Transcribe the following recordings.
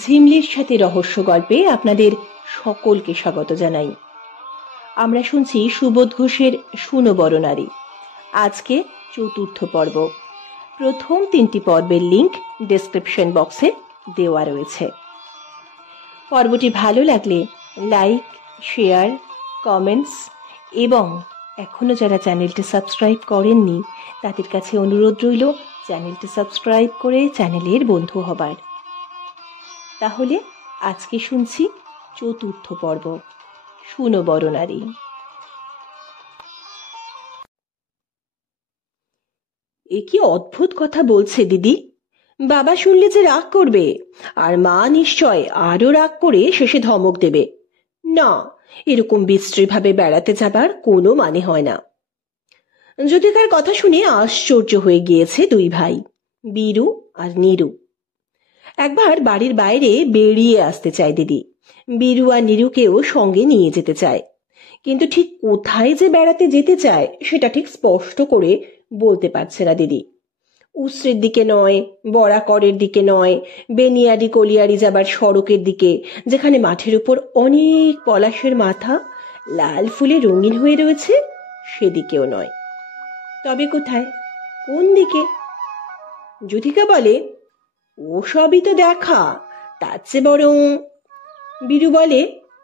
ঝিমলির সাথে রহস্য গল্পে আপনাদের সকলকে স্বাগত জানাই। আমরা শুনছি সুবোধ ঘোষের শুনো বড় নারী। আজকে চতুর্থ পর্ব। প্রথম 3টি পর্বের লিংক ডেসক্রিপশন বক্সে দেওয়া রয়েছে। পর্বটি ভালো লাগলে লাইক, শেয়ার, কমেন্টস এবং এখনো যারা চ্যানেলটি সাবস্ক্রাইব করেননি তাদের কাছে অনুরোধ রইল চ্যানেলটি সাবস্ক্রাইব করে চ্যানেলের বন্ধু হবার। তাহলে আজকে শুনছি চতুর্থ পর্ব, শুনো বড় নারী। এ কি অদ্ভুত কথা বলছে দিদি, বাবা শুনলে যে রাগ করবে, আর মা নিশ্চয় আরো রাগ করে শেষে ধমক দেবে। না, এরকম বিশ্রীভাবে বেড়াতে যাবার কোনো মানে হয় না। জ্যোতিকার কথা শুনে আশ্চর্য হয়ে গিয়েছে দুই ভাই, বীরু আর নীরু। একবার বাড়ির বাইরে বেরিয়ে আসতে চায় দিদি, বীরু আর নীরুকেও সঙ্গে নিয়ে যেতে চায়, কিন্তু ঠিক কোথায় যে বেড়াতে যেতে চায় সেটা ঠিক স্পষ্ট করে বলতে পারছে না দিদি। উসরের দিকে নয়, বরাকরের দিকে নয়, বেনিয়ারি কলিয়ারি যাবার সড়কের দিকে, যেখানে মাঠের উপর অনেক পলাশের মাথা লাল ফুলে রঙিন হয়ে রয়েছে, সেদিকেও নয়। তবে কোথায়, কোন দিকে? জ্যোতিকা বলে, ও সবই তো দেখা, তার চেয়ে বরং। বীরু বলে,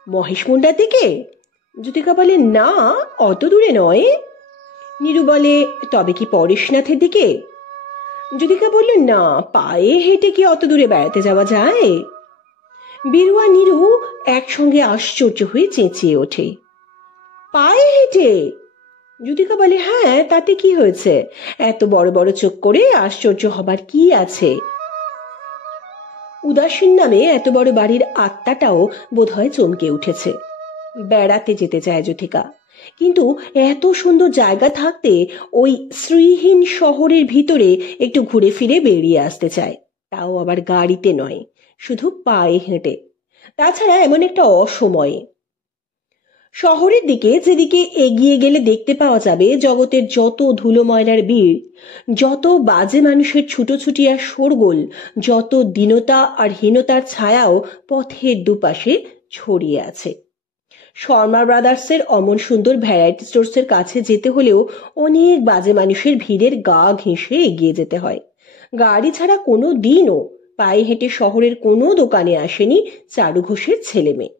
মহেশমুন্ডার দিকে। জ্যোতিকা বলে, না, অত দূরে নয়। নীরু বলে, তবে কি পরেশনাথের দিকে? জ্যোতিকা বলল, না, পায়ে হেঁটে কি অত দূরে বেড়াতে যাওয়া যায়? বীরু আর নীরু একসঙ্গে আশ্চর্য হয়ে চেঁচিয়ে ওঠে, পায়ে হেঁটে? জ্যোতিকা বলে, হ্যাঁ, তাতে কি হয়েছে, এত বড় বড় চোখ করে আশ্চর্য হবার কি আছে? উদাসীন নামে এত বড় বাড়ির আত্মাটাও বোধহয় চমকে উঠেছে। বেড়াতে যেতে চায় জ্যোতিকা, কিন্তু এত সুন্দর জায়গা থাকতে ওই শ্রীহীন শহরের ভিতরে একটু ঘুরে ফিরে বেরিয়ে আসতে চায়, তাও আবার গাড়িতে নয়, শুধু পায়ে হেঁটে, তাছাড়া এমন একটা অসময়ে। শহরের দিকে যেদিকে এগিয়ে গেলে দেখতে পাওয়া যাবে জগতের যত ধুলো ময়লার ভিড়, যত বাজে মানুষের ছুটোছুটি আর শোরগোল, যত দীনতা আর হীনতার ছায়াও পথের দুপাশে ছড়িয়ে আছে। শর্মা ব্রাদার্সের অমন সুন্দর ভ্যারাইটি স্টোর্সের কাছে যেতে হলেও অনেক বাজে মানুষের ভিড়ের গা ঘেঁষে এগিয়ে যেতে হয়। গাড়ি ছাড়া কোনো দিনও পায়ে হেঁটে শহরের কোনো দোকানে আসেনি চারু ঘোষের ছেলে মেয়ে।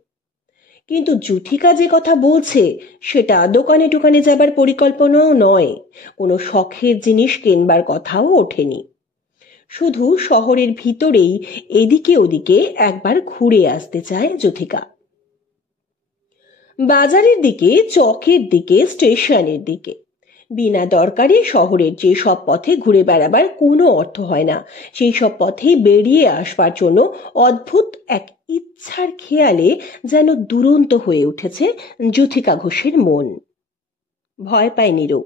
কিন্তু জ্যোতিকা যে কথা বলছে সেটা দোকানে টোকানে যাবার পরিকল্পনাও নয়, কোনো শখের জিনিস কেনবার কথাও ওঠেনি। শুধু শহরের ভিতরেই এদিকে ওদিকে একবার ঘুরে আসতে চায় জ্যোতিকা। বাজারের দিকে, চকের দিকে, স্টেশনের দিকে, বিনা দরকারে শহরের যে সব পথে ঘুরে বেড়াবার কোনো অর্থ হয় না, সেই সব পথে বেরিয়ে আসবার জন্য অদ্ভুত এক ইচ্ছার খেয়ালে যেন দুরন্ত হয়ে উঠেছে জ্যোতিকা ঘোষের মন। ভয় পায় নীরু,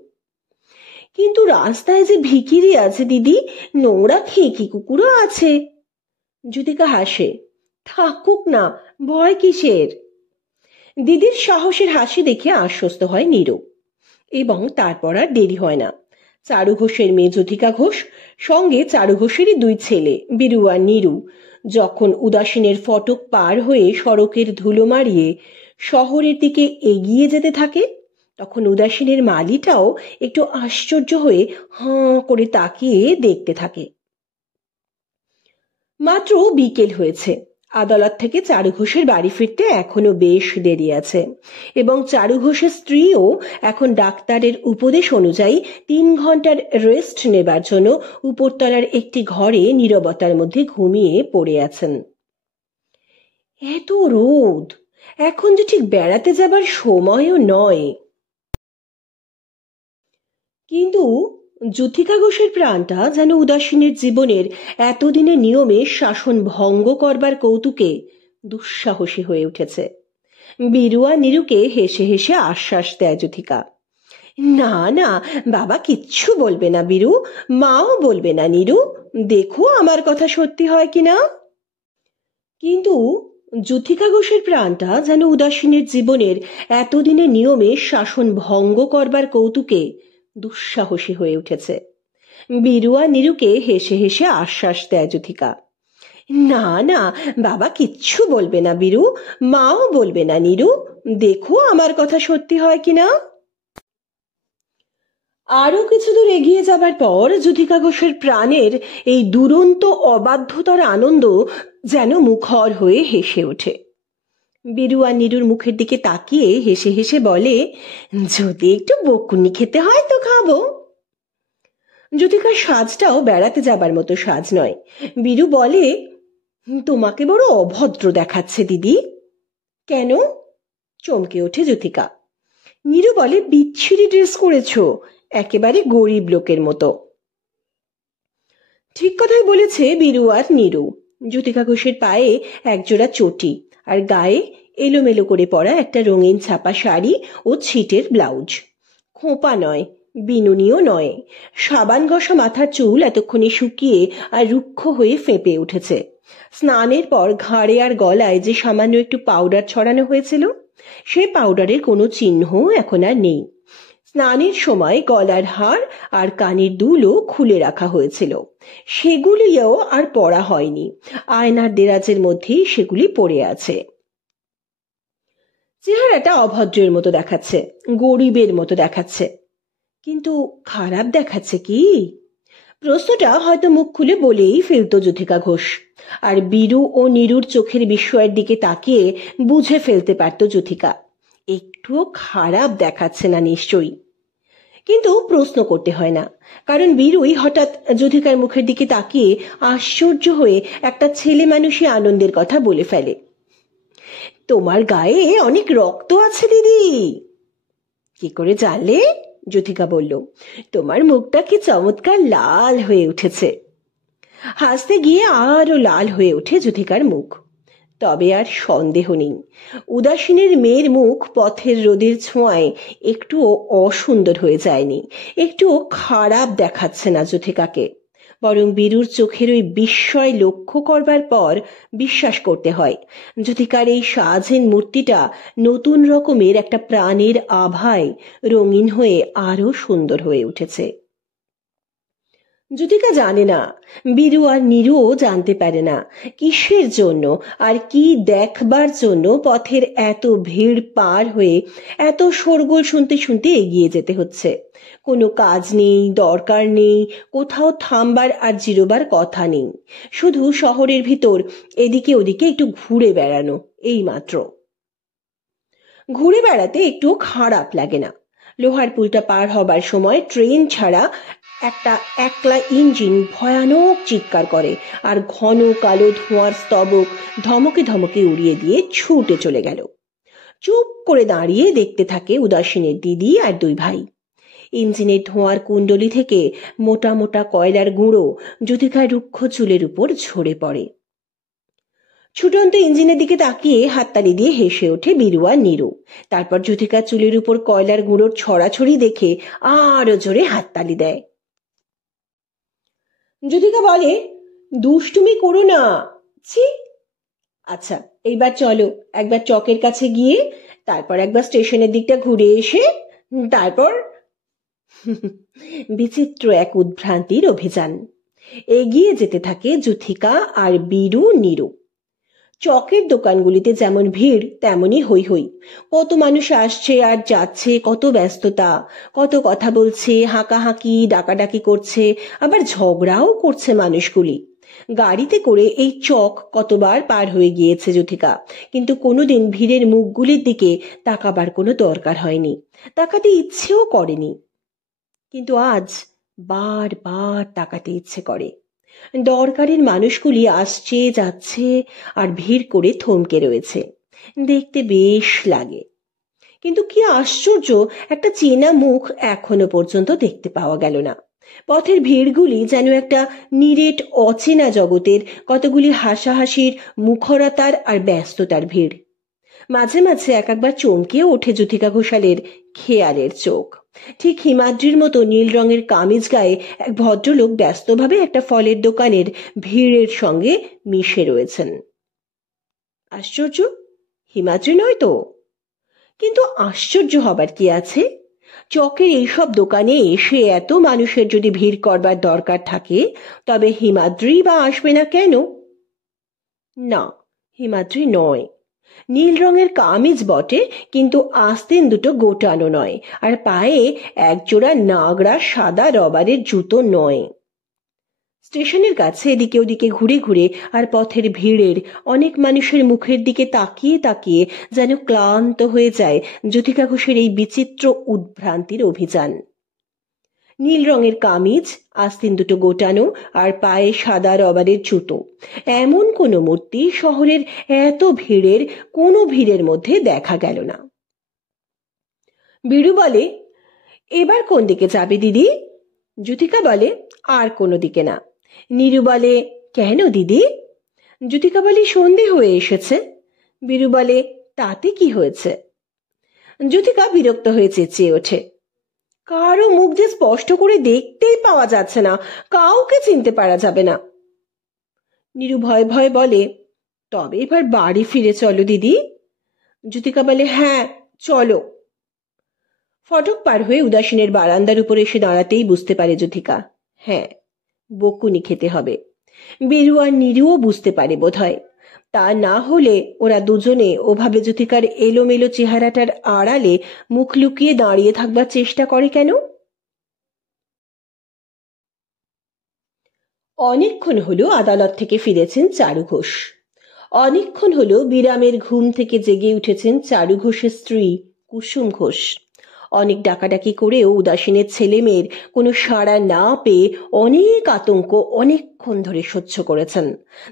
কিন্তু রাস্তায় যে ভিখিরি আছে দিদি, নোংরা খেকি কুকুরও আছে। জ্যোতিকা হাসে, থাকুক না, ভয় কিসের? দিদির সাহসের হাসি দেখে আশ্বস্ত হয় নীরু, এবং তারপর আর দেরি হয় না। চারু ঘোষের মেয়ে জ্যোতিকা ঘোষ সঙ্গে চারু ঘোষেরই দুই ছেলে বীরু আর নীরু যখন উদাসীনের ফটক পার হয়ে সড়কের ধুলো মারিয়ে শহরের দিকে এগিয়ে যেতে থাকে, তখন উদাসীনের মালিটাও একটু আশ্চর্য হয়ে হাঁ করে তাকিয়ে দেখতে থাকে। মাত্র বিকেল হয়েছে। আদালত থেকে চারু ঘোষের বাড়ি ফিরতে এখনো বেশ দেরি আছে, এবং চারু ঘোষের স্ত্রীও এখন ডাক্তারের উপদেশ অনুযায়ী 3 ঘন্টার রেস্ট নেবার জন্য উপরতলার একটি ঘরে নীরবতার মধ্যে ঘুমিয়ে পড়ে আছেন। এত রোদ, এখন যে ঠিক বেড়াতে যাবার সময়ও নয়। কিন্তু জ্যোতিকা ঘোষের প্রাণটা যেন উদাসীনের জীবনের এতদিনের নিয়মে শাসন ভঙ্গ করবার কৌতুকে দুঃসাহসী হয়ে উঠেছে। বীরু আর নীরুকে হেসে হেসে আশ্বাস দেয় জ্যোতিকা, না না বাবা কিচ্ছু বলবে না বীরু, মাও বলবে না নীরু, দেখো আমার কথা সত্যি হয় কিনা। কিন্তু জ্যোতিকা ঘোষের প্রাণটা যেন উদাসীনের জীবনের এতদিনের নিয়মে শাসন ভঙ্গ করবার কৌতুকে দুঃসাহসী হয়ে উঠেছে। বীরু আর নীরুকে হেসে হেসে আশ্বাস দেয় জ্যোতিকা, না না, বাবা কিচ্ছু বলবে না বীরু, মাও বলবে না নীরু। দেখো আমার কথা সত্যি হয় কিনা। আরো কিছু দূর এগিয়ে যাবার পর যুথিকা ঘোষের প্রাণের এই দুরন্ত অবাধ্যতার আনন্দ যেন মুখর হয়ে হেসে ওঠে। বীরু আর নীরুর মুখের দিকে তাকিয়ে হেসে হেসে বলে, যদি একটু বকুনি খেতে হয় তো খাবো। যুথিকার সাজটাও বেড়াতে যাবার মতো সাজ নয়। বীরু বলে, তোমাকে বড় অভদ্র দেখাচ্ছে দিদি। কেন? চমকে ওঠে যুথিকা। নীরু বলে, বিচ্ছিরি ড্রেস করেছো, একেবারে গরিব লোকের মতো। ঠিক কথাই বলেছে বীরু আর নীরু। যুথিকা ঘোষের পায়ে একজোড়া চটি আর গায়ে এলোমেলো করে পরা একটা রঙিন ছাপা শাড়ি ও ছিটের ব্লাউজ। খোঁপা নয়, বিনুনিও নয়। সাবান ঘষা মাথার চুল এতক্ষণে শুকিয়ে আর রুক্ষ হয়ে ফেঁপে উঠেছে। স্নানের পর ঘাড়ে আর গলায় যে সামান্য একটু পাউডার ছড়ানো হয়েছিল, সে পাউডারের কোনো চিহ্ন এখন আর নেই। স্নানের সময় গলার হার আর কানের দুলও খুলে রাখা হয়েছিল, সেগুলিও আর পরা হয়নি। আয়নার দেরাজের মধ্যেই সেগুলি পড়ে আছে। চেহারাটা অভদ্রের মতো দেখাচ্ছে, গরিবের মতো দেখাচ্ছে, কিন্তু খারাপ দেখাচ্ছে কি? প্রশ্নটা হয়তো মুখ খুলে বলেই ফেলতো যুথিকা ঘোষ, আর বীরু ও নীরুর চোখের বিস্ময়ের দিকে তাকিয়ে বুঝে ফেলতে পারত যুথিকা, একটুও খারাপ দেখাচ্ছে না নিশ্চয়ই। কিন্তু প্রশ্ন করতে হয় না, কারণ বীরুই হঠাৎ যুথিকার মুখের দিকে তাকিয়ে আশ্চর্য হয়ে একটা ছেলে মানুষই আনন্দের কথা বলে ফেলে, তোমার গায়ে অনেক রক্ত আছে দিদি। কি করে জানলে? যুথিকা বলল, তোমার মুখটা কি চমৎকার লাল হয়ে উঠেছে। হাসতে গিয়ে আরো লাল হয়ে ওঠে যুথিকার মুখ। তবে আর সন্দেহ নেই, উদাসীনের মেয়ের মুখ পথের রোদের ছোঁয়ায় একটুও অসুন্দর হয়ে যায়নি, একটুও খারাপ দেখাচ্ছে না যুথিকাকে। বরং বীরুর চোখের ওই বিস্ময় লক্ষ্য করবার পর বিশ্বাস করতে হয়, যুথিকার এই স্বাধীন মূর্তিটা নতুন রকমের একটা প্রাণের আভায় রঙিন হয়ে আরো সুন্দর হয়ে উঠেছে। যুথিকা জানে না, বীরু আর নীরুও জানতে পারে না, কিসের জন্য আর কি দেখবার জন্য পথের এত ভিড় পার হয়ে এত শোরগোল শুনতে শুনতে এগিয়ে যেতে হচ্ছে। কোনো কাজ নেই, দরকার নেই, কোথাও থামবার আর জিরোবার কথা নেই, শুধু শহরের ভিতর এদিকে ওদিকে একটু ঘুরে বেড়ানো, এই মাত্র। ঘুরে বেড়াতে একটু খারাপ লাগে না। লোহার পুলটা পার হবার সময় ট্রেন ছাড়া একটা একলা ইঞ্জিন ভয়ানক চিৎকার করে, আর ঘন কালো ধোঁয়ার স্তবক ধমকে ধমকে উড়িয়ে দিয়ে ছুটে চলে গেল। চুপ করে দাঁড়িয়ে দেখতে থাকে উদাসীনের দিদি আর দুই ভাই। ইঞ্জিনের ধোঁয়ার কুণ্ডলি থেকে মোটা মোটা কয়লার গুঁড়ো যুথিকার রুক্ষ চুলের উপর ঝরে পড়ে। ছুটন্ত ইঞ্জিনের দিকে তাকিয়ে হাততালি দিয়ে হেসে ওঠে বীরু আর নীরু। তারপর যুথিকার চুলের উপর কয়লার গুঁড়োর ছড়াছড়ি দেখে আরো জোরে হাততালি দেয়। যুথিকা বলে, দুষ্টুমি করো না, ছি। আচ্ছা, এইবার চলো একবার চকের কাছে গিয়ে, তারপর একবার স্টেশনের দিকটা ঘুরে এসে, তারপর বিচিত্র এক উদ্ভ্রান্তির অভিযান। এগিয়ে যেতে থাকে যুথিকা আর বীরু নীরু। চকের দোকানগুলিতে যেমন ভিড় তেমনই হই হই, কত মানুষ আসছে আর যাচ্ছে, কত ব্যস্ততা, কত কথা বলছে, হাঁকাহাঁকি ডাকাডাকি করছে, আবার ঝগড়াও করছে মানুষগুলি। গাড়িতে করে এই চক কতবার পার হয়ে গিয়েছে যুথিকা, কিন্তু কোনোদিন ভিড়ের মুখগুলির দিকে তাকাবার কোনো দরকার হয়নি, তাকাতে ইচ্ছেও করেনি। কিন্তু আজ বারবার তাকাতে ইচ্ছে করে। দরকারের মানুষগুলি আসছে যাচ্ছে আর ভিড় করে থমকে রয়েছে, দেখতে বেশ লাগে। কিন্তু কি আশ্চর্য, একটা চেনা মুখ এখনো পর্যন্ত দেখতে পাওয়া গেল না। পথের ভিড়গুলি যেন একটা নিরেট অচেনা জগতের কতগুলি হাসাহাসির, মুখরতার আর ব্যস্ততার ভিড়। মাঝে মাঝে এক একবার চমকেও ওঠে যুথিকা ঘোষালের খেয়ালের চোখ। ঠিক হিমাদ্রির মতো নীল রঙের কামিজ গায়ে এক ভদ্রলোক ব্যস্তভাবে একটা ফলের দোকানের ভিড়ের সঙ্গে মিশে রয়েছেন। আশ্চর্য, হিমাদ্রি নয় তো? কিন্তু আশ্চর্য হবার কি আছে? চকের এইসব দোকানে এসে এত মানুষের যদি ভিড় করবার দরকার থাকে, তবে হিমাদ্রি বা আসবে না কেন? না, হিমাদ্রি নয়। নীল রঙের কামিজ বটে, কিন্তু আস্তিন দুটো গোটানো নয়, আর পায়ে একজোড়া নাগরা সাদা রবারের জুতো নয়। স্টেশনের কাছে এদিকে ওদিকে ঘুরে ঘুরে আর পথের ভিড়ের অনেক মানুষের মুখের দিকে তাকিয়ে তাকিয়ে যেন ক্লান্ত হয়ে যায় জ্যোতিকা ঘোষের এই বিচিত্র উদ্ভ্রান্তির অভিযান। নীল রঙের কামিজ, আস্তিন দুটো গোটানো, আর পায়ে সাদা রবারের জুতো, এমন কোনো মূর্তি শহরের এত কোনো ভিড়ের মধ্যে দেখা গেল না। বীরু বলে, এবার কোন দিকে যাবে দিদি? জ্যোতিকা বলে, আর কোনো দিকে না। নীরু বলে, কেন দিদি? জ্যোতিকা বলে, সন্ধে হয়ে এসেছে। বীরু বলে, তাতে কি হয়েছে? জ্যোতিকা বিরক্ত হয়ে চেঁচিয়ে ওঠে, কারো মুখ যে স্পষ্ট করে দেখতেই পাওয়া যাচ্ছে না, কাউকে চিনতে পারা যাবে না। নীরু ভয়ে ভয়ে বলে, তবে এবার বাড়ি ফিরে চলো দিদি। জ্যোতিকা বলে, হ্যাঁ চলো। ফটক পার হয়ে উদাসীনের বারান্দার উপর এসে দাঁড়াতেই বুঝতে পারে জ্যোতিকা, হ্যাঁ, বকুনি খেতে হবে। বীরু আর নীরুও বুঝতে পারে বোধহয়। তা না হলে ওরা দুজনে ওভাবে জ্যোতিকার এলোমেলো চেহারাটার আড়ালে মুখ লুকিয়ে দাঁড়িয়ে থাকবার চেষ্টা করে কেন? অনেকক্ষণ হলো আদালত থেকে ফিরেছেন চারু ঘোষ। অনেকক্ষণ হলো বিরামের ঘুম থেকে জেগে উঠেছেন চারু ঘোষের স্ত্রী কুসুম ঘোষ। অনেক ডাকাডাকি করেও উদাসীনের ছেলে মেয়ের কোনো সাড়া না পেয়ে অনেক আতঙ্ক অনেকক্ষণ ধরে সহ্য করেছেন।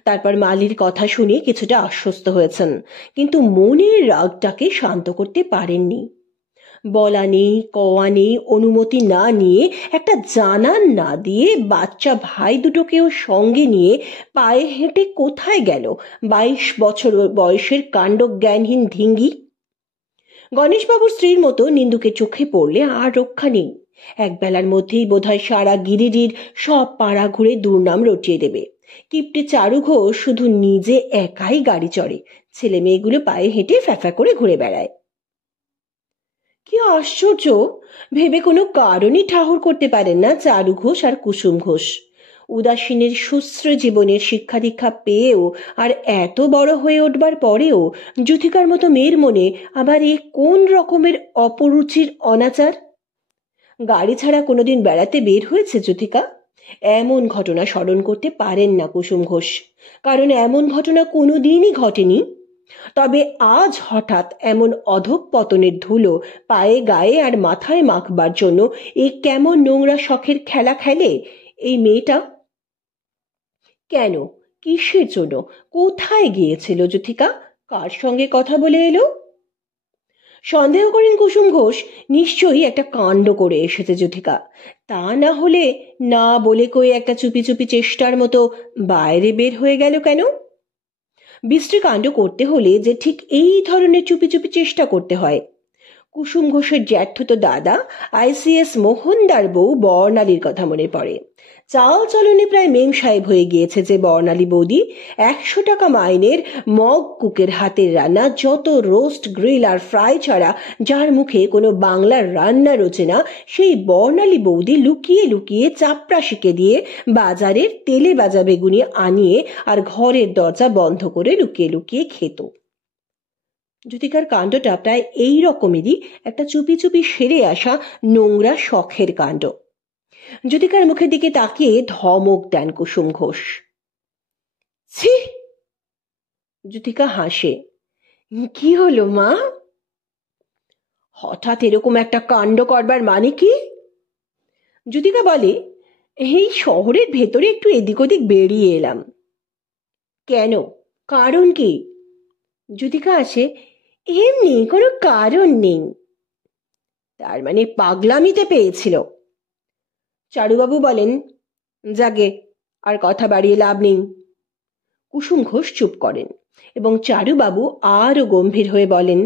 তারপর মালির কথা শুনে কিছুটা আশ্বস্ত হয়েছেন, কিন্তু মনের রাগটাকে শান্ত করতে পারেননি। বলা নেই, কওয়া নেই, অনুমতি না নিয়ে, একটা জানান না দিয়ে বাচ্চা ভাই দুটোকেও সঙ্গে নিয়ে পায়ে হেঁটে কোথায় গেল 22 বছর বয়সের কাণ্ডজ্ঞানহীন ধিঙ্গি? গণেশবাবুর স্ত্রীর মতো নিন্দুকে চোখে পড়লে আর রক্ষা নেই। একবেলার মধ্যেই বোধহয় সারা গিরিডির সব পাড়া ঘুরে দুর্নাম রটিয়ে দেবে। কিপ্টে চারু ঘোষ শুধু নিজে একাই গাড়ি চড়ে, ছেলে মেয়েগুলো পায়ে হেঁটে ফ্যাফা করে ঘুরে বেড়ায়। কি আশ্চর্য! ভেবে কোনো কারণই ঠাহর করতে পারেন না চারু ঘোষ আর কুসুম ঘোষ। উদাসীনের সুশ্র জীবনের শিক্ষা দীক্ষা পেয়েও আর এত বড় হয়ে উঠবার পরেও জ্যোতিকার মতো মেয়ের মনে আবার এ কোন রকমের অপরুচির অনাচার? গাড়ি ছাড়া কোনোদিন বেড়াতে বের হয়েছে জ্যোতিকা? এমন ঘটনা স্মরণ করতে পারেন না কুসুম ঘোষ, কারণ এমন ঘটনা কোনোদিনই ঘটেনি। তবে আজ হঠাৎ এমন অধঃপতনের ধুলো পায়ে গায়ে আর মাথায় মাখবার জন্য এই কেমন নোংরা শখের খেলা খেলে এই মেয়েটা? কেন, কিসের জন্য, কোথায় গিয়েছিল জ্যোতিকা? কার সঙ্গে কথা বলে এলো? সন্দেহ করেন কুসুম ঘোষ নিশ্চয়ই একটা কাণ্ড করে এসেছে জ্যোতিকা। তা না হলে না বলে কয়ে একটা চুপি চুপি চেষ্টার মতো বাইরে বের হয়ে গেল কেন? বিশ্রী কাণ্ড করতে হলে যে ঠিক এই ধরনের চুপি চুপি চেষ্টা করতে হয়। কুসুম ঘোষের জ্যাঠতো দাদা ICS মোহনদার বউ বর্ণালীর কথা মনে পড়ে। চাল চলনে প্রায় মেম সাহেব হয়ে গিয়েছে যে বর্ণালী বৌদি 100 টাকা মাইনের মগ কুকের হাতের রান্না যত রোস্ট, গ্রিল আর ফ্রাই ছাড়া যার মুখে কোনো বাংলার রান্না রোচে না, সেই বর্ণালী বৌদি লুকিয়ে লুকিয়ে চাপড়া শিখে দিয়ে বাজারের তেলে বাজা বেগুনি আনিয়ে আর ঘরের দরজা বন্ধ করে লুকিয়ে লুকিয়ে খেত। জ্যোতিকার কাণ্ডটা প্রায় এই রকমেরই একটা চুপি চুপি সেরে আসা নোংরা শখের কাণ্ড। জ্যোতিকার মুখের দিকে তাকিয়ে ধমক দেন কুসুম ঘোষ। ছি! জ্যোতিকা হাসে। কি হলো মা? হঠাৎ এরকম একটা কাণ্ড করবার মানে কি? জ্যোতিকা বলে, এই শহরের ভেতরে একটু এদিক ওদিক বেরিয়ে এলাম। কেন, কারণ কি? জ্যোতিকা আসে, এমনি, কোনো কারণ নেই। তার মানে পাগলামিতে পেয়েছিল? চারুবাবু বলেন, যাগে, আর কথা বাড়িয়ে লাভ নেই। কুসুম ঘোষ চুপ করেন এবং চারুবাবু আরো গম্ভীর হয়ে বলেন,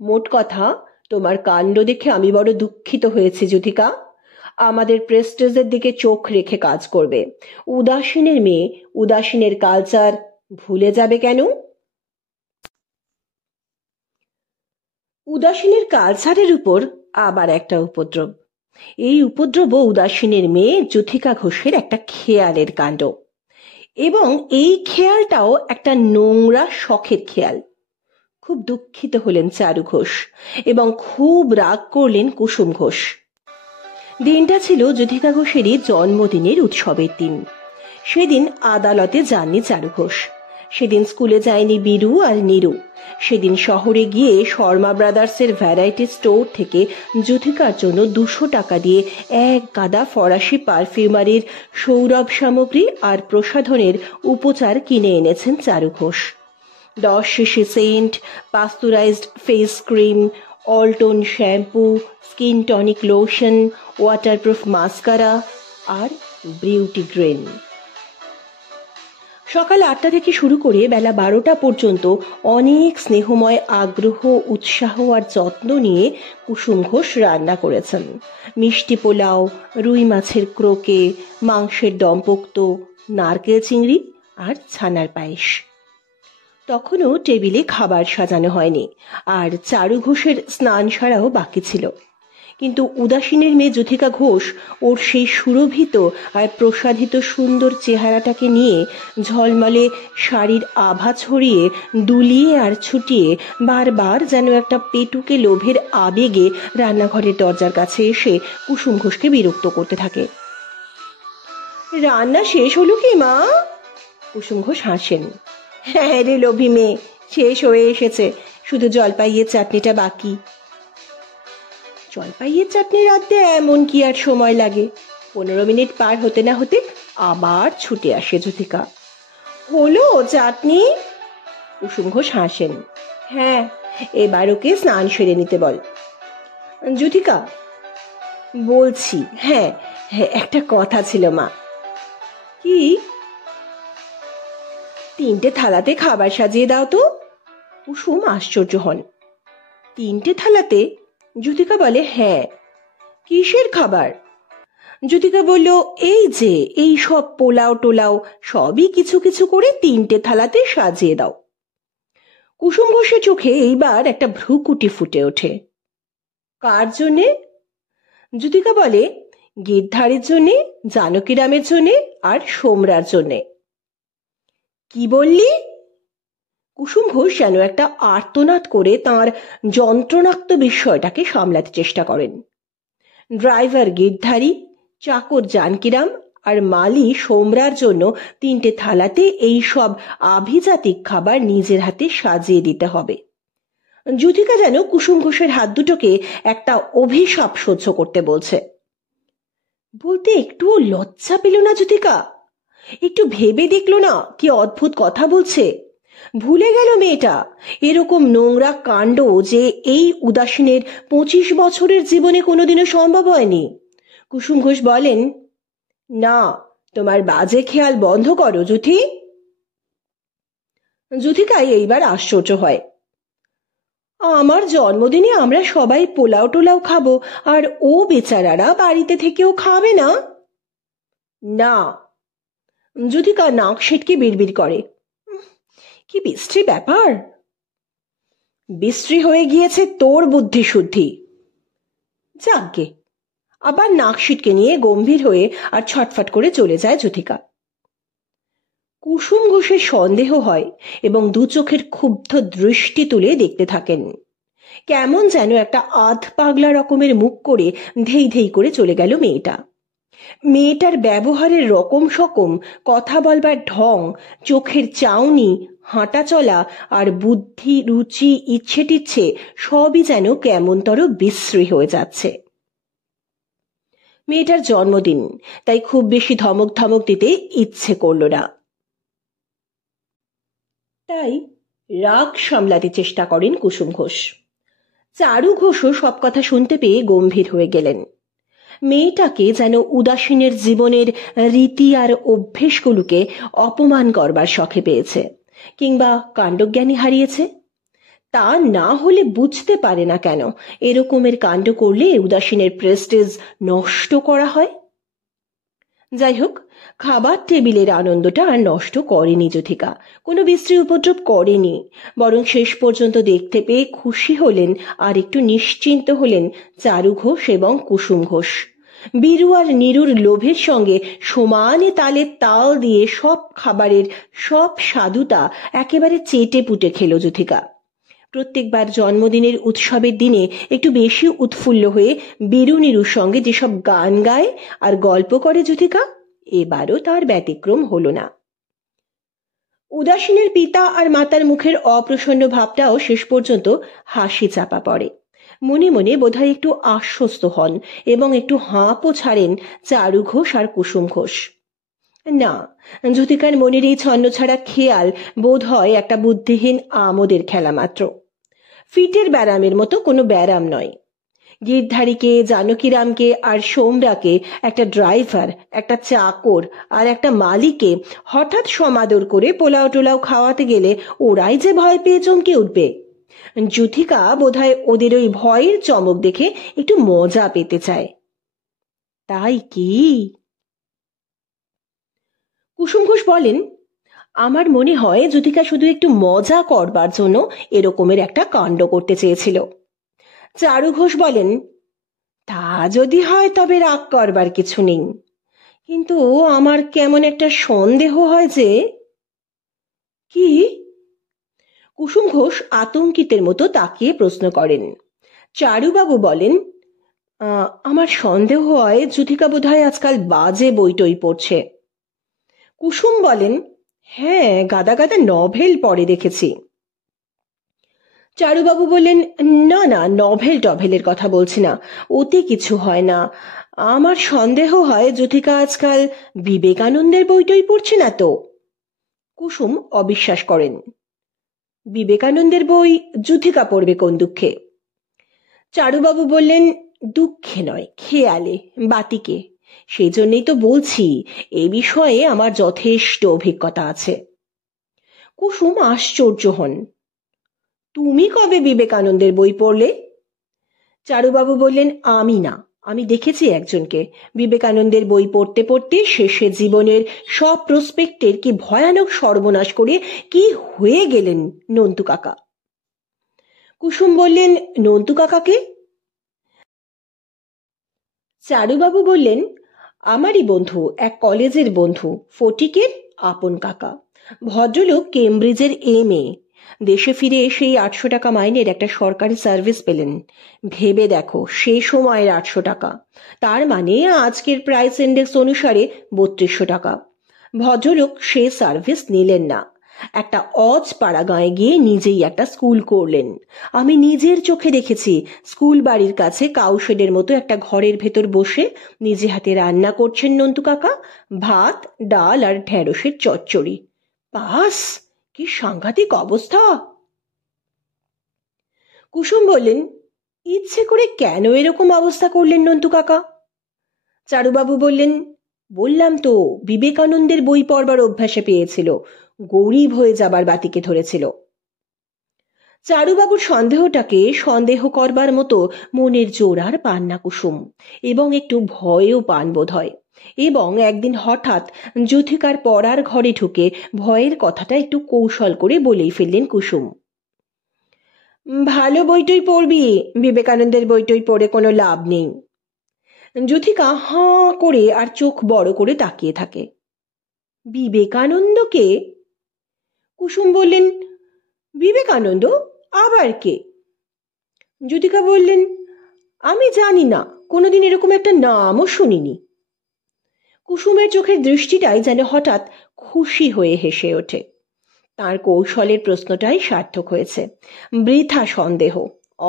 মোট কথা, তোমার কাণ্ড দেখে আমি বড় দুঃখিত হয়েছি জ্যোতিকা। আমাদের প্রেস্টিজের দিকে চোখ রেখে কাজ করবে। উদাসীনের মেয়ে উদাসীনের কালচার ভুলে যাবে কেন? উদাসীনের কালচারের উপর আবার একটা উপদ্রব। এই উপদ্রব উদাসীনের মেয়ে জ্যোতিকা ঘোষের একটা খেয়ালের কাণ্ড। এবং এই খেয়ালটাও একটা নোংরা শখের খেয়াল। খুব দুঃখিত হলেন চারু ঘোষ এবং খুব রাগ করলেন কুসুম ঘোষ। দিনটা ছিল যুথিকা ঘোষেরই জন্মদিনের উৎসবের দিন। সেদিন আদালতে যাননি চারু ঘোষ, সেদিন স্কুলে যায়নি বীরু আর নীরু। সেদিন শহরে গিয়ে শর্মা ব্রাদার্সের ভ্যারাইটি স্টোর থেকে যুথিকার জন্য 200 টাকা দিয়ে এক গাদা ফরাসি পারফিউমারির সৌরভ সামগ্রী আর প্রসাধনের উপচার কিনে এনেছেন চারু ঘোষ। 10 শিশি সেন্ট, পাস্তুরাইজড ফেস ক্রিম, অলটোন shampoo, skin tonic lotion, waterproof mascara আর বিউটি গ্রেন। সকাল 8টা থেকে শুরু করে বেলা 12টা পর্যন্ত অনেক স্নেহময় আগ্রহ, উৎসাহ আর যত্ন নিয়ে কুসুম ঘোষ রান্না করেছেন। মিষ্টি পোলাও, রুই মাছের ক্রোকে, মাংসের দমপোক্ত, নারকেল চিংড়ি আর ছানার পায়েস। তখনও টেবিলে খাবার সাজানো হয়নি, আর চারু ঘোষের স্নান সারাও বাকি ছিল। কিন্তু উদাসীনের মেয়ে যুথিকা ঘোষ ওর সেই সুরভিত আর প্রসাদিত সুন্দর চেহারাটাকে নিয়ে ঝলমলে শাড়ির আভা ছড়িয়ে দুলিয়ে আর ছুটিয়ে বারবার যেন একটা পেটুকে লোভের আবেগে রান্নাঘরের দরজার কাছে এসে কুসুম ঘোষকে বিরক্ত করতে থাকে। রান্না শেষ হলো কি মা? কুসুম ঘোষ হাসেন। হ্যাঁ রে লোভী মেয়ে, শেষ হয়ে এসেছে, শুধু জলপাইয়ের চাটনিটা বাকি। জলপাইয়ের চাটনি রাঁধতে এমন কি আর সময় লাগে? 15 মিনিট পার হতে না হতে আবার ছুটে আসে যুথিকা। হলো চাটনি? কুসুম ঘোষ হাসেন। হ্যাঁ, এবার ওকে স্নান সেরে নিতে বল। যুথিকা বলছি, হ্যাঁ হ্যাঁ একটা কথা ছিল মা। কি? 3টে থালাতে খাবার সাজিয়ে দাও তো। কুসুম আশ্চর্য হন। 3টে থালাতে? যুথিকা বলে, হ্যাঁ। কিসের খাবার? যুথিকা বলল, এই যে এই সব পোলাও টোলাও সবই কিছু কিছু করে 3টে থালাতে সাজিয়ে দাও। কুসুম ঘোষের চোখে এইবার একটা ভ্রুকুটি ফুটে ওঠে। কার জন্যে? যুথিকা বলে, গিরধারীর জন্যে, জানকীরামের জন্যে আর সোমরার জন্যে। কি বললি? কুসুম ঘোষ যেন একটা আর্তনাদ করে তাঁর যন্ত্রণাক্ত বিস্ময়টাকে সামলাতে চেষ্টা করেন। ড্রাইভার গিরধারী, চাকর জানকীরাম আর মালি সোমরার জন্য 3টে থালাতে এই সব আভিজাতিক খাবার নিজের হাতে সাজিয়ে দিতে হবে। যুথিকা যেন কুসুম ঘোষের হাত দুটোকে একটা অভিশাপ সহ্য করতে বলছে। বলতে একটুও লজ্জা পেল না যুথিকা? একটু ভেবে দেখলো না কি অদ্ভুত কথা বলছে? ভুলে গেল মেয়েটা এরকম নোংরা কাণ্ড যে এই উদাসীনের 25 বছরের জীবনে কোনোদিনও সম্ভব হয়নি। কুসুম ঘোষ বলেন, না, তোমার বাজে খেয়াল বন্ধ করো যুথি। যুথিকাই এইবার আশ্চর্য হয়। আমার জন্মদিনে আমরা সবাই পোলাও টোলাও খাবো, আর ও বেচারারা বাড়িতে থেকেও খাবে না? না। যুথিকা নাক সিটকে বিড়বিড় করে। কি বিশ্রী ব্যাপার! বিশ্রী হয়ে গিয়েছে তোর বুদ্ধি শুদ্ধি। যাকগে, আবার নাক সিটকে নিয়ে গম্ভীর হয়ে আর ছটফট করে চলে যায় যুথিকা। কুসুম ঘোষের সন্দেহ হয় এবং দু চোখের ক্ষুব্ধ দৃষ্টি তুলে দেখতে থাকেন। কেমন যেন একটা আধ পাগলা রকমের মুখ করে ধেই ধেই করে চলে গেল মেয়েটা। মেয়েটার ব্যবহারের রকম সকম, কথা বলবার ঢং, চোখের চাউনি, হাঁটা চলা আর বুদ্ধি, রুচি, ইচ্ছে টিচ্ছে সবই যেন কেমনতর বিশ্রী হয়ে যাচ্ছে। মেয়েটার জন্মদিন, তাই খুব বেশি ধমক ধমক দিতে ইচ্ছে করল না। তাই রাগ সামলাতে চেষ্টা করেন কুসুম ঘোষ। চারু ঘোষও সব কথা শুনতে পেয়ে গম্ভীর হয়ে গেলেন। মেয়েটাকে যেন উদাসীনের জীবনের রীতি আর অভ্যেসগুলোকে অপমান করবার শখে পেয়েছে, কিংবা কাণ্ডজ্ঞানী হারিয়েছে। তা না হলে বুঝতে পারে না কেন এরকমের কাণ্ড করলে উদাসীনের প্রেস্টিজ নষ্ট করা হয়। যাই হোক, খাবার টেবিলের আনন্দটা আর নষ্ট করেনি যুথিকা, কোনো বিশ্রী উপদ্রব করেনি, বরং শেষ পর্যন্ত দেখতে পেয়ে খুশি হলেন আর একটু নিশ্চিন্ত হলেন চারু ঘোষ এবং কুসুম ঘোষ। বীরু আর নীরুর লোভের সঙ্গে সমানে তালে তাল দিয়ে সব খাবারের সব স্বাদুতা একেবারে চেটে পুটে খেল যুথিকা। প্রত্যেকবার জন্মদিনের উৎসবের দিনে একটু বেশি উৎফুল্ল হয়ে বীরু নীরুর সঙ্গে যেসব গান গায় আর গল্প করে যুথিকা, এবারও তার ব্যতিক্রম হলো না। উদাসীনের পিতা আর মাতার মুখের অপ্রসন্ন ভাবটাও শেষ পর্যন্ত হাসি চাপা পড়ে। মনে মনে বোধহয় একটু আশ্বস্ত হন এবং একটু হাঁপও ছাড়েন চারু ঘোষ আর কুসুম ঘোষ। না, যুথিকার মনের এই ছন্নছাড়া খেয়াল বোধ হয় একটা বুদ্ধিহীন আমোদের খেলা মাত্র, ফিটের ব্যারামের মতো কোনো ব্যারাম নয়। গিরধারীকে, জানকীরামকে আর সোমরাকে, একটা ড্রাইভার, একটা চাকর আর একটা মালিককে হঠাৎ সমাদর করে পোলাও টোলাও খাওয়াতে গেলে ওরাই যে ভয় পেয়ে চমকে উঠবে। যুথিকা বোধহয় ওদের ওই ভয়ের চমক দেখে একটু মজা পেতে চায়। তাই কি? কুসুম ঘোষ বলেন, আমার মনে হয় যুথিকা শুধু একটু মজা করবার জন্য এরকমের একটা কাণ্ড করতে চেয়েছিল। চারু ঘোষ বলেন, তা যদি হয় তবে রাগ করবার কিছু নেই, কিন্তু আমার কেমন একটা সন্দেহ হয় যে। কি? কুসুম ঘোষ আতঙ্কিতের মতো তাকিয়ে প্রশ্ন করেন। চারুবাবু বলেন, আমার সন্দেহ হয় যুথিকা বোধহয় আজকাল বাজে বইটই পড়ছে। কুসুম বলেন, হ্যাঁ, গাদা গাদা নভেল পড়ে দেখেছি। চারুবাবু বললেন, না না, নভেল টভেলের কথা বলছি না, ওতে কিছু হয় না। আমার সন্দেহ হয় যুথিকা আজকাল বিবেকানন্দের বইটই পড়ছে না তো। কুসুম অবিশ্বাস করেন। বিবেকানন্দের বই যুথিকা পড়বে কোন দুঃখে? চারুবাবু বললেন, দুঃখে নয়, খেয়ালে, বাতিকে। সেই জন্যই তো বলছি এ বিষয়ে আমার যথেষ্ট অভিজ্ঞতা আছে। কুসুম আশ্চর্য হন। তুমি কবে বিবেকানন্দের বই পড়লে? চারুবাবু বললেন, আমি না, আমি দেখেছি একজনকে বিবেকানন্দের বই পড়তে পড়তে শেষে জীবনের সব প্রসপেক্টের কি ভয়ানক সর্বনাশ করে কি হয়ে গেলেন নন্তু কাকা। কুসুম বললেন, নন্তু কাকাকে? চারুবাবু বললেন, আমারই বন্ধু, এক কলেজের বন্ধু, ফটিকের আপন কাকা। ভদ্রলোক কেমব্রিজের MA, দেশে ফিরে এসেই 800 টাকা মাইনের একটা সরকারি সার্ভিস পেলেন। ভেবে দেখো, সে সময়ের 800 টাকা, তার মানে আজকের প্রাইস ইন্ডেক্স অনুসারে 3200 টাকা। ভদ্রলোক সে সার্ভিস নিলেন না, একটা অজপাড়া গাঁয়ে গিয়ে নিজেই একটা স্কুল করলেন। আমি নিজের চোখে দেখেছি, স্কুল বাড়ির কাছে কাউশেডের মতো একটা ঘরের ভেতর বসে নিজে হাতে রান্না করছেন নন্তু কাকা, ভাত, ডাল আর ঢেঁড়সের চচ্চড়ি। বাস, কি সাংঘাতিক অবস্থা। কুসুম বললেন, ইচ্ছে করে কেন এরকম অবস্থা করলেন নন্তু কাকা? চারুবাবু বললেন, বললাম তো, বিবেকানন্দের বই পড়বার অভ্যাসে পেয়েছিল, গরিব হয়ে যাবার বাতিকে ধরেছিল। চারুবাবুর সন্দেহটাকে সন্দেহ করবার মতো মনের জোর আর পান না কুসুম, এবং একটু ভয়ও পান বোধ হয়। এবং একদিন হঠাৎ যুথিকার পড়ার ঘরে ঢুকে ভয়ের কথাটা একটু কৌশল করে বলেই ফেললেন কুসুম। ভালো বইটই পড়বি, বিবেকানন্দের বইটই পড়ে কোনো লাভ নেই। যুথিকা হাঁ করে আর চোখ বড় করে তাকিয়ে থাকে। বিবেকানন্দকে? কুসুম বললেন, বিবেকানন্দ আবার কে? যুথিকা বললেন, আমি জানি না, কোনোদিন এরকম একটা নামও শুনিনি। কুসুমের চোখের দৃষ্টিটাই যেন হঠাৎ খুশি হয়ে হেসে ওঠে। তার কৌশলের প্রশ্নটাই সার্থক হয়েছে। বৃথা সন্দেহ,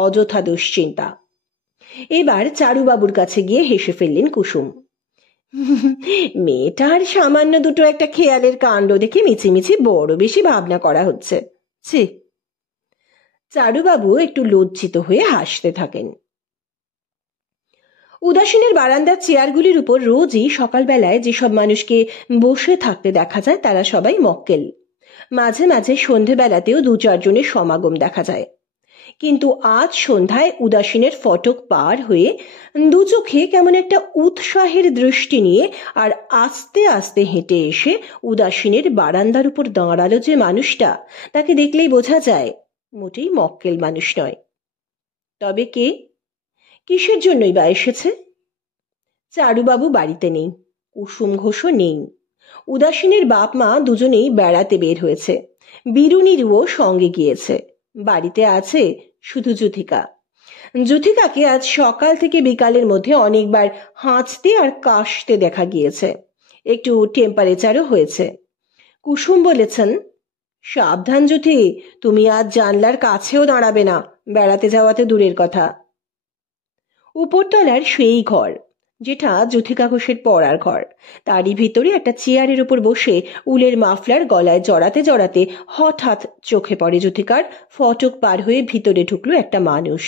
অযথা দুশ্চিন্তা। এবার চারুবাবুর কাছে গিয়ে হেসে ফেললেন কুসুম। মেয়েটার সামান্য দুটো একটা খেয়ালের কাণ্ড দেখে মিছিমিছি বড় বেশি ভাবনা করা হচ্ছে। ছি। চারুবাবু একটু লজ্জিত হয়ে হাসতে থাকেন। উদাসীনের বারান্দার চেয়ারগুলির উপর রোজই সকালবেলায় যেসব মানুষকে বসে থাকতে দেখা যায় তারা সবাই মক্কেল। মাঝে মাঝে সন্ধেবেলাতেও 2-4 জনের সমাগম দেখা যায়। কিন্তু আজ সন্ধ্যায় উদাসীনের ফটক পার হয়ে দু চোখে কেমন একটা উৎসাহের দৃষ্টি নিয়ে আর আস্তে আস্তে হেঁটে এসে উদাসীনের বারান্দার উপর দাঁড়ালো যে মানুষটা, তাকে দেখলেই বোঝা যায় মোটেই মক্কেল মানুষ নয়। তবে কে, কিসের জন্যই বা এসেছে? চারুবাবু বাড়িতে নেই, কুসুম ঘোষও নেই। উদাসীনের বাপ মা দুজনেই বেড়াতে বের হয়েছে। বীরু নীরুও সঙ্গে গিয়েছে। বাড়িতে আছে শুধু যুথিকা। যুথিকাকে আজ সকাল থেকে বিকালের মধ্যে অনেকবার হাঁচতে আর কাশতে দেখা গিয়েছে। একটু টেম্পারেচারও হয়েছে। কুসুম বলেছেন, সাবধান যুথি, তুমি আজ জানলার কাছেও দাঁড়াবে না, বেড়াতে যাওয়াতে দূরের কথা। উপরতলার সেই ঘর যেটা যুথিকা ঘোষের পড়ার ঘর, তারই ভিতরে একটা চেয়ারের উপর বসে উলের মাফলার গলায় জড়াতে জড়াতে হঠাৎ চোখে পড়ে যুথিকার ফটক পার হয়ে ভিতরে ঢুকলো একটা মানুষ,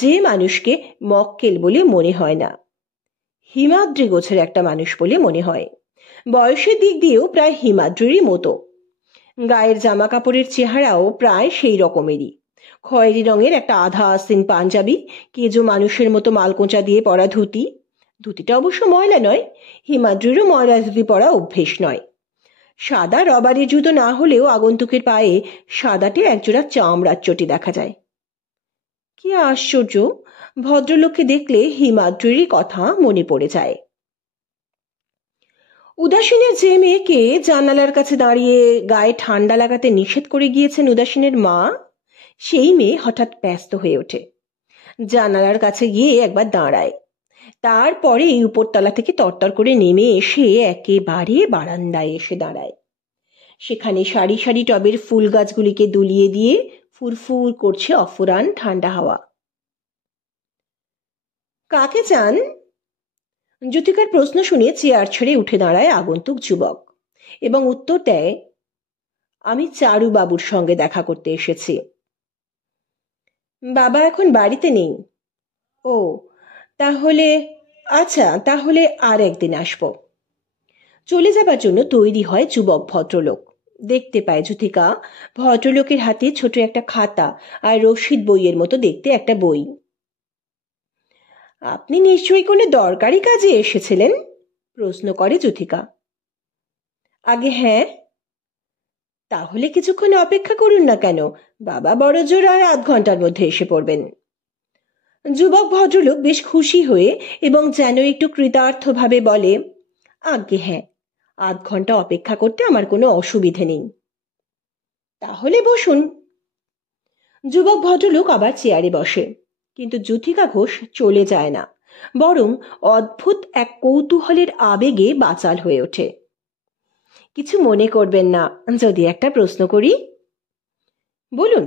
যে মানুষকে মক্কেল বলে মনে হয় না, হিমাদ্রি গোছের একটা মানুষ বলে মনে হয়। বয়সের দিক দিয়েও প্রায় হিমাদ্রিরই মতো। গায়ের জামা কাপড়ের চেহারাও প্রায় সেই রকমেরই। খয়েরি রঙের একটা আধা আস্তিন পাঞ্জাবি, কেজো মানুষের মতো মালকোঁচা দিয়ে পরা ধুতি। ধুতিটা অবশ্য ময়লা নয়, হিমাদ্রিরও ময়লা ধুতি পরা অভ্যেস নয়। সাদা রবারের জুতো না হলেও আগন্তুকের পায়ে সাদাটে একজোড়া চামড়ার চটি দেখা যায়। কি আশ্চর্য, ভদ্রলোককে দেখলে হিমাদ্রিরই কথা মনে পড়ে যায়। উদাসীনের যে মেয়েকে জানালার কাছে দাঁড়িয়ে গায়ে ঠান্ডা লাগাতে নিষেধ করে গিয়েছেন উদাসীনের মা, সেই মেয়ে হঠাৎ ব্যস্ত হয়ে ওঠে। জানালার কাছে গিয়ে একবার দাঁড়ায়, তারপরে এই উপরতলা থেকে তরতর করে নেমে এসে একেবারে বারান্দায় এসে দাঁড়ায়। সেখানে সারি সারি টবের ফুল গাছগুলিকে দুলিয়ে দিয়ে ফুরফুর করছে অফুরান ঠান্ডা হাওয়া। কাকে চান? যুথিকার প্রশ্ন শুনে চেয়ার ছেড়ে উঠে দাঁড়ায় আগন্তুক যুবক এবং উত্তর দেয়, আমি চারুবাবুর সঙ্গে দেখা করতে এসেছি। বাবা এখন বাড়িতে নেই। ও, তাহলে আচ্ছা, তাহলে আর একদিন আসব। চলে যাবার জন্য তৈরি হয় যুবক ভদ্রলোক। দেখতে পায় যুথিকা ভদ্রলোকের হাতে ছোট একটা খাতা আর রসিদ বইয়ের মতো দেখতে একটা বই। আপনি নিশ্চয়ই কোনো দরকারি কাজে এসেছিলেন? প্রশ্ন করে যুথিকা। আগে হ্যাঁ। তাহলে কিছুক্ষণ অপেক্ষা করুন না কেন, বাবা বড় জোর আর আধ ঘন্টার মধ্যে এসে পড়বেন। যুবক ভদ্রলোক বেশ খুশি হয়ে এবং যেন একটু কৃতার্থভাবে বলে, আজ্ঞে হ্যাঁ, আধ ঘন্টা অপেক্ষা করতে আমার কোনো অসুবিধে নেই। তাহলে বসুন। যুবক ভদ্রলোক আবার চেয়ারে বসে, কিন্তু যুথিকা ঘোষ চলে যায় না, বরং অদ্ভুত এক কৌতূহলের আবেগে বাচাল হয়ে ওঠে। কিছু মনে করবেন না যদি একটা প্রশ্ন করি? বলুন।